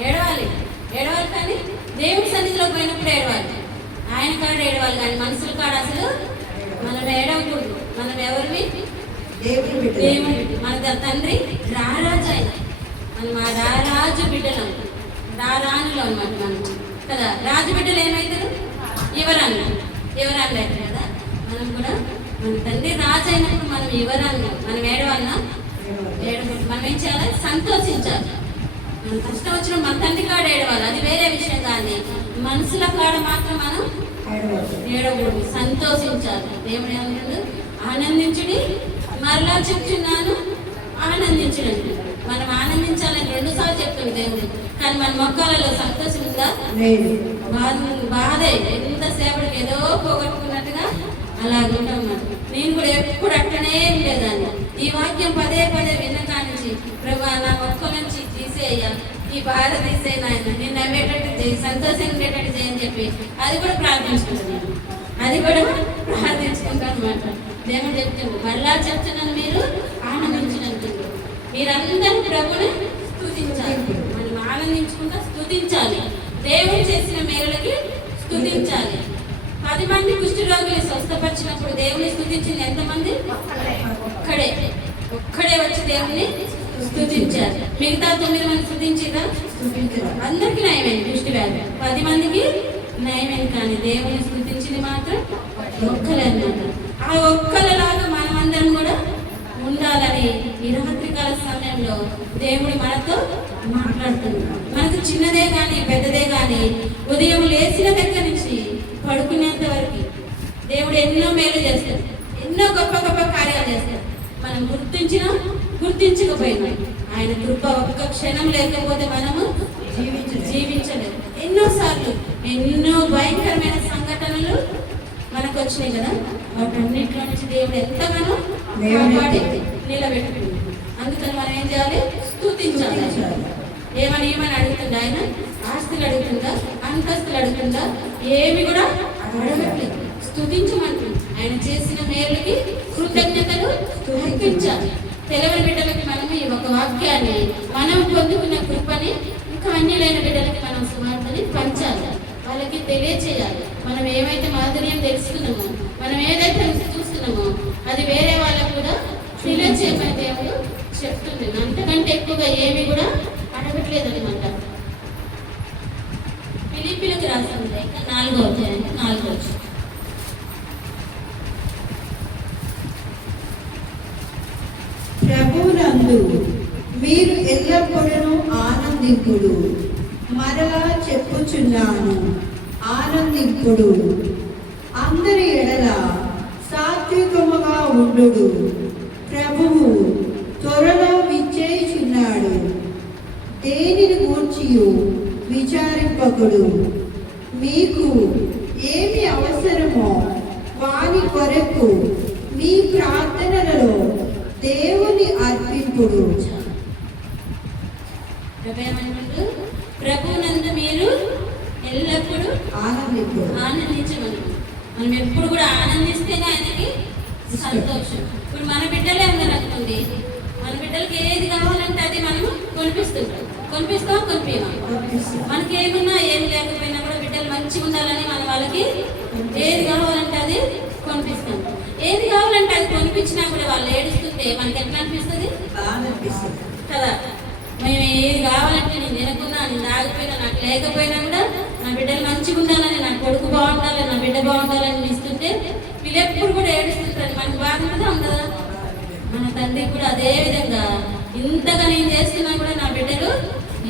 ఏడవాలి కానీ దేవుడి సన్నిధిలో పోయినప్పుడు ఏడవాలి. ఆయన కాడ ఏడవాలి కానీ మనుషుల కాడ అసలు మనం ఏడవకూడదు. మనం ఎవరివి? దేవుని బిడ్డ. దేవుని మన తండ్రి రారాజు ఆయన. మనం ఆ రారాజు బిడ్డలం, రారాణులు అనమాట మనం కదా. రాజు బిడ్డలు ఏమవుతారు? యువరాణి అవుతారు కదా. మనం కూడా మన తండ్రి రాజు అయినప్పుడు మనం యువరాణి. మనం ఏడవాలన్నా మనం ఏం చేయాలి? సంతోషించాలి. మన కష్టం వచ్చిన మన తండ్రి కాడ ఏడవాలి, అది వేరే విషయం. కానీ మనసుల కాడ మాత్రం మనం ఏడవకూడదు, సంతోషించాలి. దేవుడు ఏమంటాడు? ఆనందించుడి, మరలా చెప్తున్నాను ఆనందించుడండి. మనం ఆనందించాలని 2 సార్లు చెప్తుంది దేవుడు. కానీ మన మొక్కలలో సంతోషం ఉందా? బాధే. ఎంతసేపటికి ఏదో పోగొట్టుకున్నట్టుగా అలాగుంటాం. నేను కూడా ఎప్పుడు అట్టనే ఉండేదాన్ని. ఈ వాక్యం పదే విన్న కానించి ప్రభా నా మొక్క నుంచి తీసేయ, ఈ బాధ తీసేయ నాయన, నేను నవ్వేటట్టు చేయి, సంతోషంగా ఉండేటట్టు చేయని చెప్పి అది కూడా ప్రార్థించుకుంటున్నాను అనమాట. దేవుడు చెప్తున్నాడు, మళ్ళా చెప్తున్నాను మీరు ఆనందించినందుకు. మీరందరూ ప్రభుని స్తుతించాలి. మనం ఆనందించుకుంటా స్తుతించాలి. దేవుడు చేసిన మేలులకి స్తుతించాలి. 10 మంది కుష్టి రోగులు స్వస్థపరిచినప్పుడు దేవుని స్తుతించింది ఎంతమంది? ఒక్కడే వచ్చి దేవుని స్తుతించారు. మిగతా 9 మంది స్తుతించిరా? అందరికి నయమైంది కుష్టి వ్యాధి. 10 మందికి నయమైంది. కానీ దేవుని స్తుతించింది మాత్రం ఒక్కలే అన్నమాట. ఆ ఒక్కలలాగా మనమందరం కూడా ఉండాలని ఈ రాత్రికాల సమయంలో దేవుడు మనతో మాట్లాడుతున్నాడు. మనకు చిన్నదే కానీ పెద్దదే కానీ ఉదయం లేచిన దగ్గర నుంచి పడుకునేంత వరకు దేవుడు ఎన్నో మేలు చేస్తాడు, ఎన్నో గొప్ప కార్యాలు చేస్తాడు. మనం గుర్తించకపోయినా ఆయన కృప ఒక్క క్షణం లేకపోతే మనము జీవించలేదు. ఎన్నోసార్లు ఎన్నో భయంకరమైన సంఘటనలు మనకు వచ్చినాయి కదా. వాటన్నింటిలో నుంచి దేవుడు ఎంతగానో కాపాడి నిలబెట్టుకుంది. అందుకని మనం ఏం చేయాలి? స్తుతించాలి. ఏమని అడుగుతుందా ఆయన? ఆస్తులు అడుగుతుందా? అంతస్తులు అడుగుతుందా? ఏమి కూడా అడగట్లేదు. స్తుతించమంటుంది. ఆయన చేసిన మేలుకి కృతజ్ఞతలు అర్పించాలి. తెలివైన బిడ్డలకి మనము ఈ ఒక వాక్యాన్ని, మనం పొందుకున్న కృపని ఇంకా అన్యులైన బిడ్డలకి మనం సువార్తని పంచాలి, వాళ్ళకి తెలియచేయాలి. మనం ఏమైతే మాధుర్యం తెలుసుకున్నామో, మనం ఏదైతే చూస్తున్నామో అది వేరే వాళ్ళకు కూడా తెలియచేయమని దేవుడు చెప్తుంది. అంతకంటే ఎక్కువగా ఏమి కూడా అడగట్లేదు అనమాట. ఫిలిప్పీలకు రాసింది 4వ అధ్యాయం 4వ వచనం. ప్రభువునందు మీరు ఎల్లప్పుడూ ఆనందింపుడు, మరలా చెప్పుచున్నాను ఆనందింపుడు. అందరి ఎడల సాత్వికముగా ఉండుడు, ప్రభువు త్వరలో విచ్చేయుచున్నాడు. దేనిని గూర్చియు విచారింపకుడు. మీకు ఏమి అవసరమో వాని కొరకు మీ ప్రార్థనలలో దేవుని అర్పింపుడు. ప్రభువునందు మీరు ఎల్లప్పుడూ ఆనందించమను. మనం ఎప్పుడు కూడా ఆనందిస్తేనే ఆయనకి సంతోషం. ఇప్పుడు మన బిడ్డలే ఉన్నారు అనుకోండి, మన బిడ్డలకి ఏది కావాలంటే అది మనం కొనిపిస్తాం. మనకి ఏమున్నా ఏమి లేకపోయినా కూడా బిడ్డలు మంచిగా ఉండాలని మనం వాళ్ళకి ఏది కావాలంటే అది కొనిపిస్తాం. ఏది కావాలంటే అది కొనిపించినా కూడా వాళ్ళు ఏడుస్తుంటే మనకి ఎట్లా అనిపిస్తుంది? కదా. మేము ఏది కావాలంటే నేను తినకున్నా, నేను తాగిపోయినా, నాకు లేకపోయినా కూడా నా బిడ్డలు మంచిగా ఉండాలని, నా కొడుకు బాగుండాలని, నా బిడ్డ బాగుండాలని ఇస్తుంటే వీళ్ళు ఎప్పుడు కూడా ఏడుస్తుంటారు. మనకు బాధ కూడా ఉండదా? మన తండ్రి కూడా అదే విధంగా ఇంతగా నేను చేస్తున్నా కూడా నా బిడ్డలు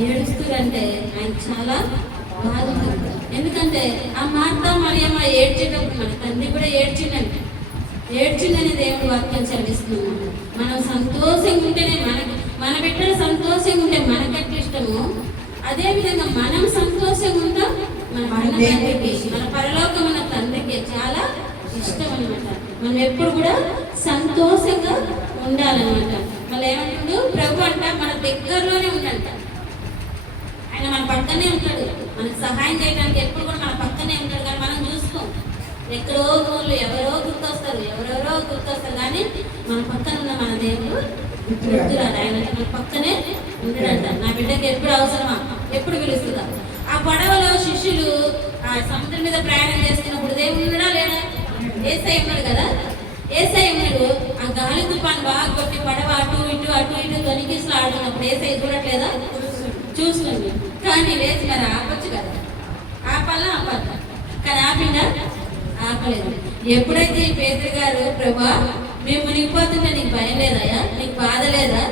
ఏడుస్తుంటే ఆయన చాలా బాధ ఉంటుంది. ఎందుకంటే ఆ మార్తా మరియమ్మ ఏడ్చేటప్పుడు మన తండ్రి కూడా ఏడ్చిందని దేవుడు వాక్యం చదివిస్తున్నాడు. మనం సంతోషంగా ఉంటేనే మన బిడ్డలు సంతోషంగా ఉంటే మనకెట్లా ఇష్టమో అదే విధంగా మనం సంతోషంగా ఉంటాం మన తండ్రికి, మన పరలోకమైన తండ్రికి చాలా ఇష్టం అనమాట. మనం ఎప్పుడు కూడా సంతోషంగా ఉండాలన్నమాట. మళ్ళీ ఏమంటుండు ప్రభు అంట మన దగ్గరలోనే ఉండంట. ఆయన మన పక్కనే ఉంటాడు, మనకు సహాయం చేయడానికి ఎప్పుడు కూడా మన పక్కనే ఉంటాడు. కానీ మనం చూసుకోం, ఎక్కడో వాళ్ళు ఎవరెవరో గుర్తొస్తారు కానీ మన పక్కన ఉన్న మన దేవుడు గుర్తురాడు. ఆయన మన పక్కనే ఉంటాడంట. నా బిడ్డకి ఎప్పుడు అవసరమా, ఎప్పుడు పిలుస్తుందా. ఆ పడవలో శిష్యులు ఆ సముద్రం మీద ప్రయాణం చేస్తున్నప్పుడు దేవుడు ఉన్నాడా లేడా? యేసయ్య ఉన్నాడు కదా. యేసయ్య ఉన్నాడు. ఆ గాలి తుఫాను బాగా కొట్టి పడవ అటు ఇటు తొనికిసలు ఆడుతున్నప్పుడు యేసయ్య చూడట్లేదా? చూస్తుంది. కానీ లేచి మరి ఆపొచ్చు కదా, ఆపాలా కానీ ఆపలేదు. ఎప్పుడైతే ఈ పేదరు గారు ప్రభా మేము మునిగిపోతుంటే నీకు భయం లేదయ్యా, నీకు బాధ లేదా,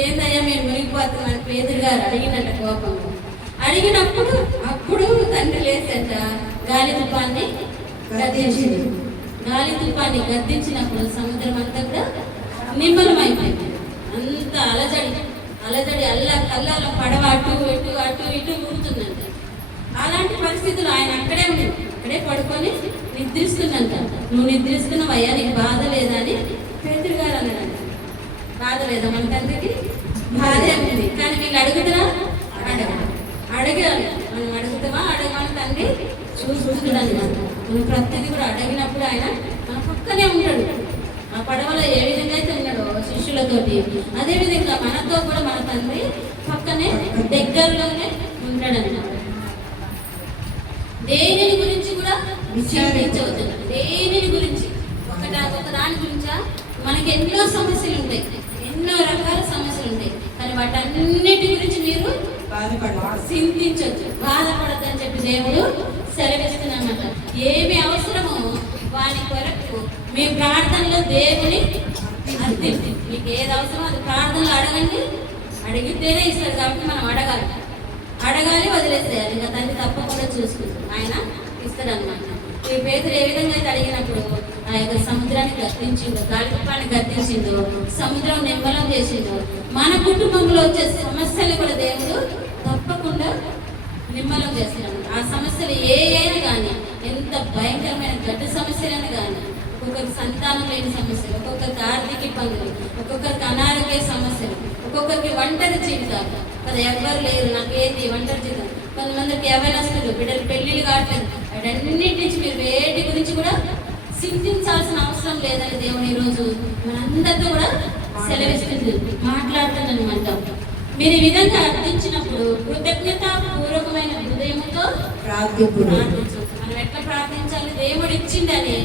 ఏందయ్యా మేము మునిగిపోతున్నాం పేదరు గారు అడిగినట్ట కోపం అడిగినప్పుడు అప్పుడు తండ్రి లేచట గాలి తుఫాన్ని గద్దించింది. గాలి తుఫాన్ని గద్దించినప్పుడు సముద్రం అంతా కూడా నిమ్మలమైపోయింది. అంత అలజడి అల్లాల పడవ అటు ఇటు ఊరుతుందంట. అలాంటి పరిస్థితులు ఆయన అక్కడే పడుకొని నిద్రిస్తుందంట. నువ్వు నిద్రిస్తున్నావయ్యా, నీకు బాధ లేదా అని పేతురు గారు అన్నాడంట. బాధ లేదా మన తండ్రికి? బాధే ఉంది. కానీ వీళ్ళు అడుగుతున్నా అడగాలి. మనం అడుగుతామా అడగమని తండ్రి చూసుకుంటాడు అనమాట. మనం ప్రతిదీ కూడా అడిగినప్పుడు ఆయన మన పక్కనే ఉంటాడు. ఆ పడవలో ఏ విధంగా అయితే ఉన్నాడో శిష్యులతోటి, అదే విధంగా మనతో కూడా మన తండ్రి పక్కనే దగ్గరలోనే ఉంటాడన్నమాట. దేనిని గురించి కూడా విచారించవద్దు. దేనిని గురించి ఒక దాని గురించా మనకి ఎన్నో సమస్యలు ఉంటాయి, ఎన్నో రకాల సమస్యలు ఉంటాయి. కానీ వాటన్నిటి గురించి మీరు చింతించొద్దు, బాధపడద్దు అని చెప్పి దేవుడు సెలవిస్తున్నామట. ఏమి అవసరమో వాని కొరకు మీ ప్రార్థనలో దేవుని అర్థించి మీకు ఏది అవసరమో అది ప్రార్థనలో అడగండి. అడిగితేనే ఇస్తారు కాబట్టి మనం అడగాలి వదిలేసేయాలి. ఇంకా దాన్ని తప్పకుండా చూసుకుంటాం, ఆయన ఇస్తాడనమాట. ఈ పేదలు ఏ విధంగా అయితే అడిగినప్పుడు ఆ యొక్క సముద్రాన్ని గద్దించిందో, గాలిపాన్ని గద్దించిందో, సముద్రం నిమ్మలం చేసిందో, మన కుటుంబంలో వచ్చే సమస్యలు కూడా దేవుడు తప్పకుండా నిమ్మలం చేస్తున్నాడు. ఆ సమస్యలు అయినా కానీ, ఎంత భయంకరమైన గడ్డ సమస్యలైనా కానీ, ఒక్కొక్కరికి సంతానం లేని సమస్యలు, ఒక్కొక్కరికి ఆర్థిక ఇబ్బందులు, ఒక్కొక్కరికి అనారోగ్య సమస్యలు, ఒక్కొక్కరికి ఒంటరి జీవితాలు కదా, ఎవ్వరు లేరు నాకేంటి ఒంటరి జీవితం, కొంతమందికి యవ్వనస్తులు బిడ్డలు పెళ్లిళ్ళు కావట్లేదు. వాటన్నిటి నుంచి మీరు వేటి గురించి కూడా చింతించాల్సిన అవసరం లేదని దేవుని ఈరోజు మనందరితో కూడా సెలవిస్తుంది, మాట్లాడుతున్నాను అనమాట. మీరు ఈ విధంగా అర్థించినప్పుడు కృతజ్ఞత పూర్వకమైన హృదయంతో ప్రార్థించవచ్చు. మనం ఎట్లా ప్రార్థించాలి? దేవుడు ఇచ్చిందని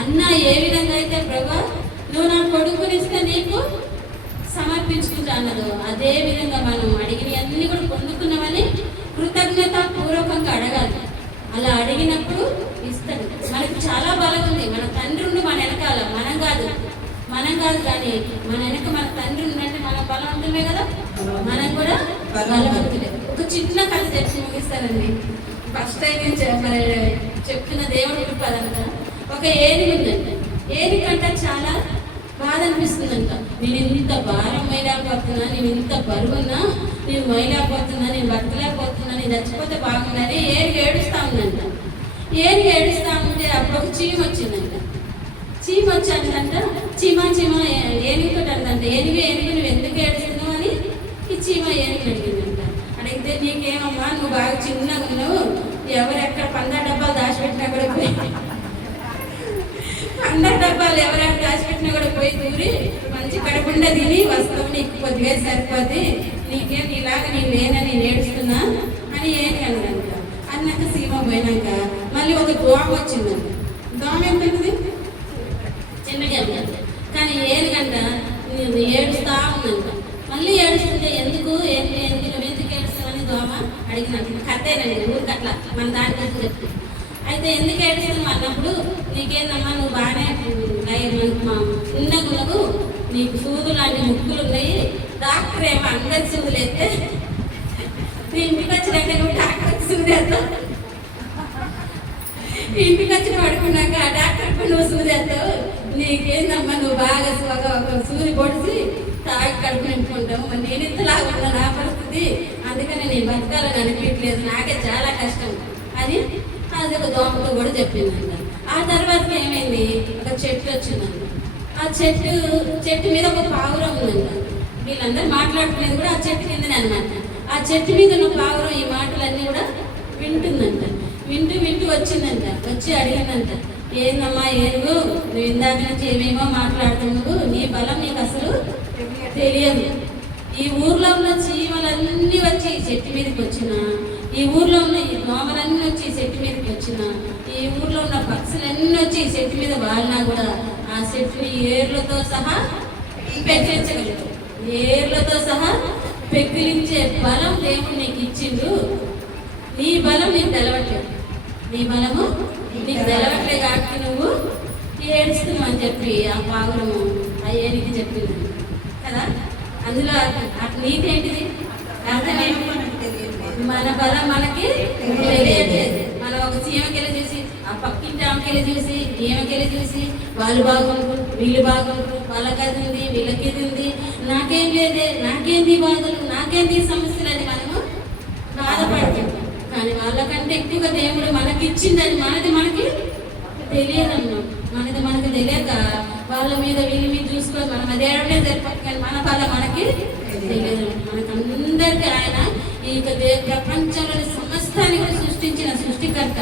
అన్న ఏ విధంగా అయితే ప్రభా నువ్వు నా కొడుకునిస్తే నీకు సమర్పించుకుంటా అన్నదో అదే విధంగా మనం అడిగిన అన్ని కూడా పొందుకున్నామని కృతజ్ఞత పూర్వకంగా అడగాలి. అలా అడిగినప్పుడు ఇస్తాడు. మనకు చాలా బలం ఉంది. మన తండ్రి ఉండి మన వెనకాల మనం కాదు కానీ మన వెనక మన తండ్రి ఉందంటే మన బలవంతులే కదా, మనం కూడా బలవంతులే. ఒక చిన్న కథ చెప్పి ముగిస్తానండి. ఫస్ట్ టైం నేను చెప్తున్న దేవుడి కృపదంతా. ఒక ఏనుగు ఉందంట. ఏనుగంట చాలా బాధ అనిపిస్తుందంట. నేను ఇంత భారం మైలేకపోతున్నా, నేను ఇంత బరువున్నా, నేను మైలేకపోతున్నా, నేను బతకలేకపోతున్నా, నేను చచ్చిపోతే బాగుందని ఏనుగు ఏడుస్తా ఉందంట. ఏనుగు ఏడుస్తా ఉంటే అప్పుడు ఒక చీమ వచ్చిందంట. చీమ వచ్చానంట. చీమ ఏనుగుతో అందంట, ఏనుగు నువ్వు ఎందుకు ఏడుస్తున్నావు అని ఈ చీమ ఏనుగు అడిగిందంట. అడిగితే నీకేమమ్మా నువ్వు బాగా చిన్నగా ఉన్నావు, ఎవరెక్కడ 10 డబ్బాలు దాచిపెట్టినా కూడా పోయి 10 డబ్బాలు ఎవరెక్కడ దాచిపెట్టినా కూడా పోయి దూరి మంచి కడుపుండా తిని వస్తావు, నీకు కొద్దిగా సరిపోతే నీకేం నీలాగా నేను లేనని నేడుస్తున్నా అని ఏనుగు అన్నదంట. అన్నాక సీమ పోయినాక మళ్ళీ ఒక దోమ వచ్చిందంట. దోమ ఎంత ఉంటుంది? చిన్నగా. కానీ ఏనుగంట ఏడుస్తా ఉందంట. మళ్ళీ ఏడుస్తుంటే ఎందుకు నువ్వు ఎందుకు ఏడుస్తావని దోమ అడిగినట్టు కథేనండి, ఊరికి అట్లా మన దాని గురించి చెప్తే. అయితే ఎందుకు ఏడుస్తాను అన్నప్పుడు నీకేందమ్మా నువ్వు బాగానే చిన్న గుణకు నీకు సూదు లాంటి ముక్కులు ఉన్నాయి, డాక్టర్ ఏమో అందరి సూదులు వేస్తే నీ ఇంటికి వచ్చినాక నువ్వు డాక్టర్ సూది వేస్తావు, ఇంటికి వచ్చి పడుకున్నాక ఆ డాక్టర్ నువ్వు సూది వేస్తావు, నీకేందమ్మా నువ్వు బాగా ఒక సూది పొడిచి తాగి కడుపు నింపుకుంటావు, మరి నేనే నేను బతకాలని అనిపించలేదు, నాకే చాలా కష్టం అని అది ఒక దోమతో కూడా చెప్పిందంట. ఆ తర్వాత ఏమైంది, ఒక చెట్టు వచ్చిందంట. ఆ చెట్టు మీద ఒక పావురం ఉందంట. వీళ్ళందరూ మాట్లాడుకునేది కూడా ఆ చెట్టు కిందనే అనమాట. ఆ చెట్టు మీద ఉన్న పావురం ఈ మాటలన్నీ కూడా వింటుందంట. వింటూ వచ్చిందంట. వచ్చి అడిగిందంట, ఏందమ్మా ఏనుగు, నువ్వు ఇందాక నుంచి ఏమేమో మాట్లాడుతున్నావు, నీ బలం నీకు అసలు తెలియదు. ఈ ఊర్లో ఉన్న చీమలన్నీ వచ్చి ఈ చెట్టు మీదకి వచ్చిన, ఈ ఊర్లో ఉన్న ఈ దోమలన్నీ వచ్చి ఈ చెట్టు మీదకి వచ్చిన, ఈ ఊర్లో ఉన్న పక్షులన్నీ వచ్చి ఈ చెట్టు మీద వాలినా కూడా ఆ చెట్టుని ఏర్లతో సహా పెకిలించగలదు. ఏర్లతో సహా పెకిలించే బలం దేవుడు నీకు ఇచ్చిండు. నీ బలం నీకు తెలవట్లేదు, నీ బలము నీకు తెలవట్లేదు కాబట్టి నువ్వు ఏడుస్తున్నావు అని చెప్పి ఆ పావురము ఆ ఏనికి చెప్పింది కదా. అందులో నీతి ఏంటిది, అర్థమేంటి? మన బలం మనకి తెలియట్లేదు. మనం ఒక చీమకెళ్ళి చూసి, ఆ పక్కింటి ఆమెకెళ్ళి చూసి, ఈమెకెళ్ళి చూసి, వాళ్ళు బాగుంటారు, వీళ్ళు బాగుంటారు, వాళ్ళకి అది ఉంది, వీళ్ళకి ఇది ఉంది, నాకేం లేదే, నాకేంది బాధలు, నాకేంది సమస్యలు అని మనము బాధపడుతుంటాం. కానీ వాళ్ళకంటే ఎక్కువగా దేవుడు మనకి ఇచ్చిందని మనకి తెలియదన్నాం. మనది మనకు తెలియక వాళ్ళ మీద వీళ్ళ మీద చూసుకొని మనం అది ఏడవడే సరిపోతుంది. కానీ మన బాధ మనకి తెలియదు. మనకందరికీ ఆయన ఈ ప్రపంచంలోని సమస్తాన్ని కూడా సృష్టించిన సృష్టికర్త.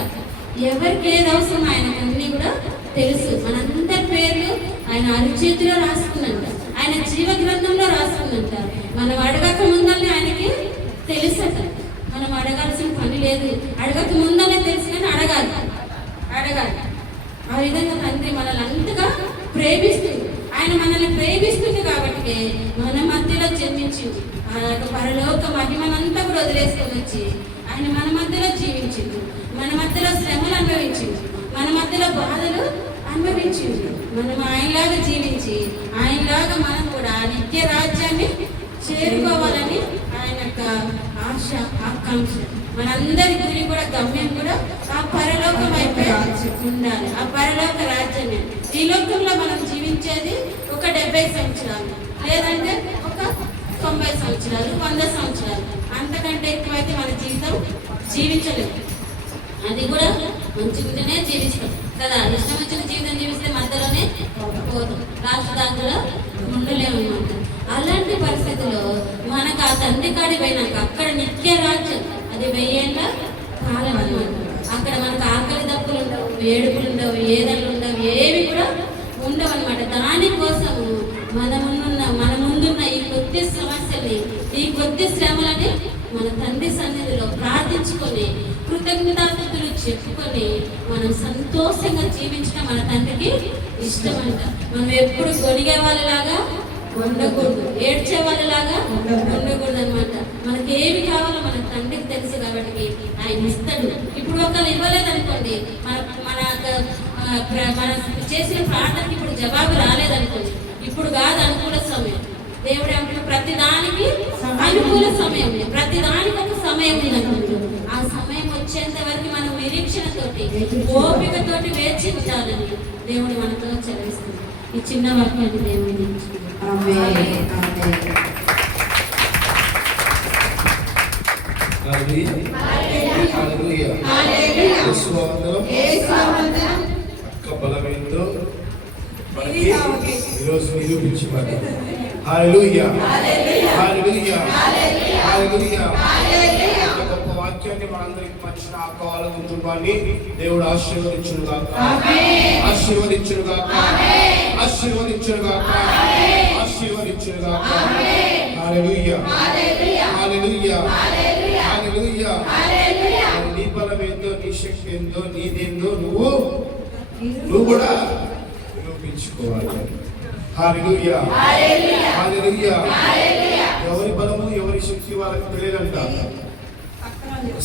ఎవరికి ఏది అవసరం ఆయనకు అన్నీ కూడా తెలుసు. మనందరి పేర్లు ఆయన అరిచేతిలో రాసుకుందంట, ఆయన జీవ గ్రంథంలో రాసుకుందంట. మనం అడగక ముందల్ని ఆయనకి తెలుసట. మనం అడగాల్సిన పని లేదు, అడగక ముందనే తెలుసు, కానీ అడగాలి. ఆ విధంగా తండ్రి మనల్ని అంతగా ప్రేమిస్తుంది. ఆయన మనల్ని ప్రేమిస్తుంది కాబట్టి మన మధ్యలో జన్మించింది. ఆ యొక్క పరలోక మహిమనంతా కూడా వదిలేసుకొని వచ్చి ఆయన మన మధ్యలో జీవించింది, మన మధ్యలో శ్రమలు అనుభవించింది, మన మధ్యలో బాధలు అనుభవించింది. మనం ఆయనలాగా జీవించి ఆయనలాగా మనం కూడా నిత్య రాజ్యాన్ని చేరుకోవాలని ఆయన యొక్క ఆశ, ఆకాంక్ష. మనందరి గురి కూడా గమ్యం కూడా ఆ పరలోకం అయిపోయి ఉండాలి. ఆ పరలోక రాజ్యాన్ని ఈ లోకంలో మనం జీవించేది ఒక 70 సంవత్సరాలు, లేదంటే ఒక 90 సంవత్సరాలు, 100 సంవత్సరాలు. అంతకంటే ఎక్కువైతే మన జీవితం జీవించలేదు. అది కూడా మంచిగానే జీవిస్తాం కదా. ఇష్టం వచ్చిన జీవితం జీవిస్తే మధ్యలోనే పోతాం, లాస్ట్ దాంట్లో ఉండలేమన్నమాట. అలాంటి పరిస్థితుల్లో మనకు ఆ తండ్రి కాడి పోయినాక అక్కడ నిత్య రాజ్యం, అది 1000 ఏళ్ళ కాలం అన్నమాట. అక్కడ మనకు ఆకలి దప్పులు ఉండవు, ఏడుపులు ఉండవు, ఏదలు ఉండవు, ఏవి కూడా ఉండవు అనమాట. దానికోసము మన ముందున్న ఈ కొద్ది సమస్యని, ఈ కొద్ది శ్రమలని మన తండ్రి సన్నిధిలో ప్రార్థించుకొని కృతజ్ఞతాస్తుతులు చెప్పుకొని మనం సంతోషంగా జీవించడం మన తండ్రికి ఇష్టమంట. మనం ఎప్పుడు గొనిగే వాళ్ళలాగా ఉండకూడదు, ఏడ్చే వాళ్ళలాగా ఉండకూడదు అనమాట. మనకి ఏమి కావాలో మన తండ్రికి తెలుసు కాబట్టి ఆయన ఇస్తాడు. ఇప్పుడు ఒకళ్ళు ఇవ్వలేదనుకోండి, మన చేసిన ప్రార్థనకి ఇప్పుడు జవాబు రాలేదనుకోండి, ఇప్పుడు కాదు అనుకూల సమయం. దేవుడు ఏమంటే ప్రతి దానికి అనుకూల సమయం, ప్రతి దానికి ఒక సమయం ఉందనుకోండి. ఆ సమయం వచ్చేంత వరకు మనం నిరీక్షణతోటి, ఓపికతోటి వేచి ఉండాలని దేవుడు మనతో చదివిస్తుంది. ఈ చిన్న వాక్యాన్ని దేవుడు బలమేందో మనకి ఈరోజు నిరూపించబడ్డ. హల్లెలూయా, హల్లెలూయా, హల్లెలూయా. గొప్ప వాక్యాన్ని మనందరికి పంచిన ఆత్మల కుటుంబాన్ని దేవుడు ఆశీర్వదించునుగాక, ఆశీర్వదించునుగాక, ఆశీర్వదించునుగాక, ఆశీర్వదించునుగాక. హల్లెలూయా, హల్లెలూయా, హల్లెలూయా. నీ బలం ఏందో, నీ శక్తి ఏందో, నీదేందో నువ్వు కూడా నిరూపించుకోవాలి. హల్లెలూయా, హల్లెలూయా. ఎవరి బలము ఎవరి శక్తి వాళ్ళకి తెలియదంట.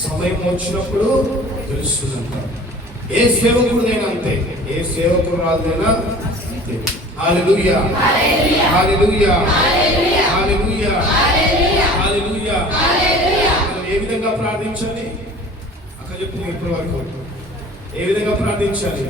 సమయం వచ్చినప్పుడు తెలుస్తుందంట. ఏ సేవకుడినైనా అంతే, ఏ సేవకురాలైనా అంతే. హల్లెలూయా, హల్లెలూయా, హల్లెలూయా, హల్లెలూయా. మనం ఏ విధంగా ప్రార్థించాలి అక్కడ చెప్పు. ఇప్పటి వరకు ఏ విధంగా ప్రార్థించాలి?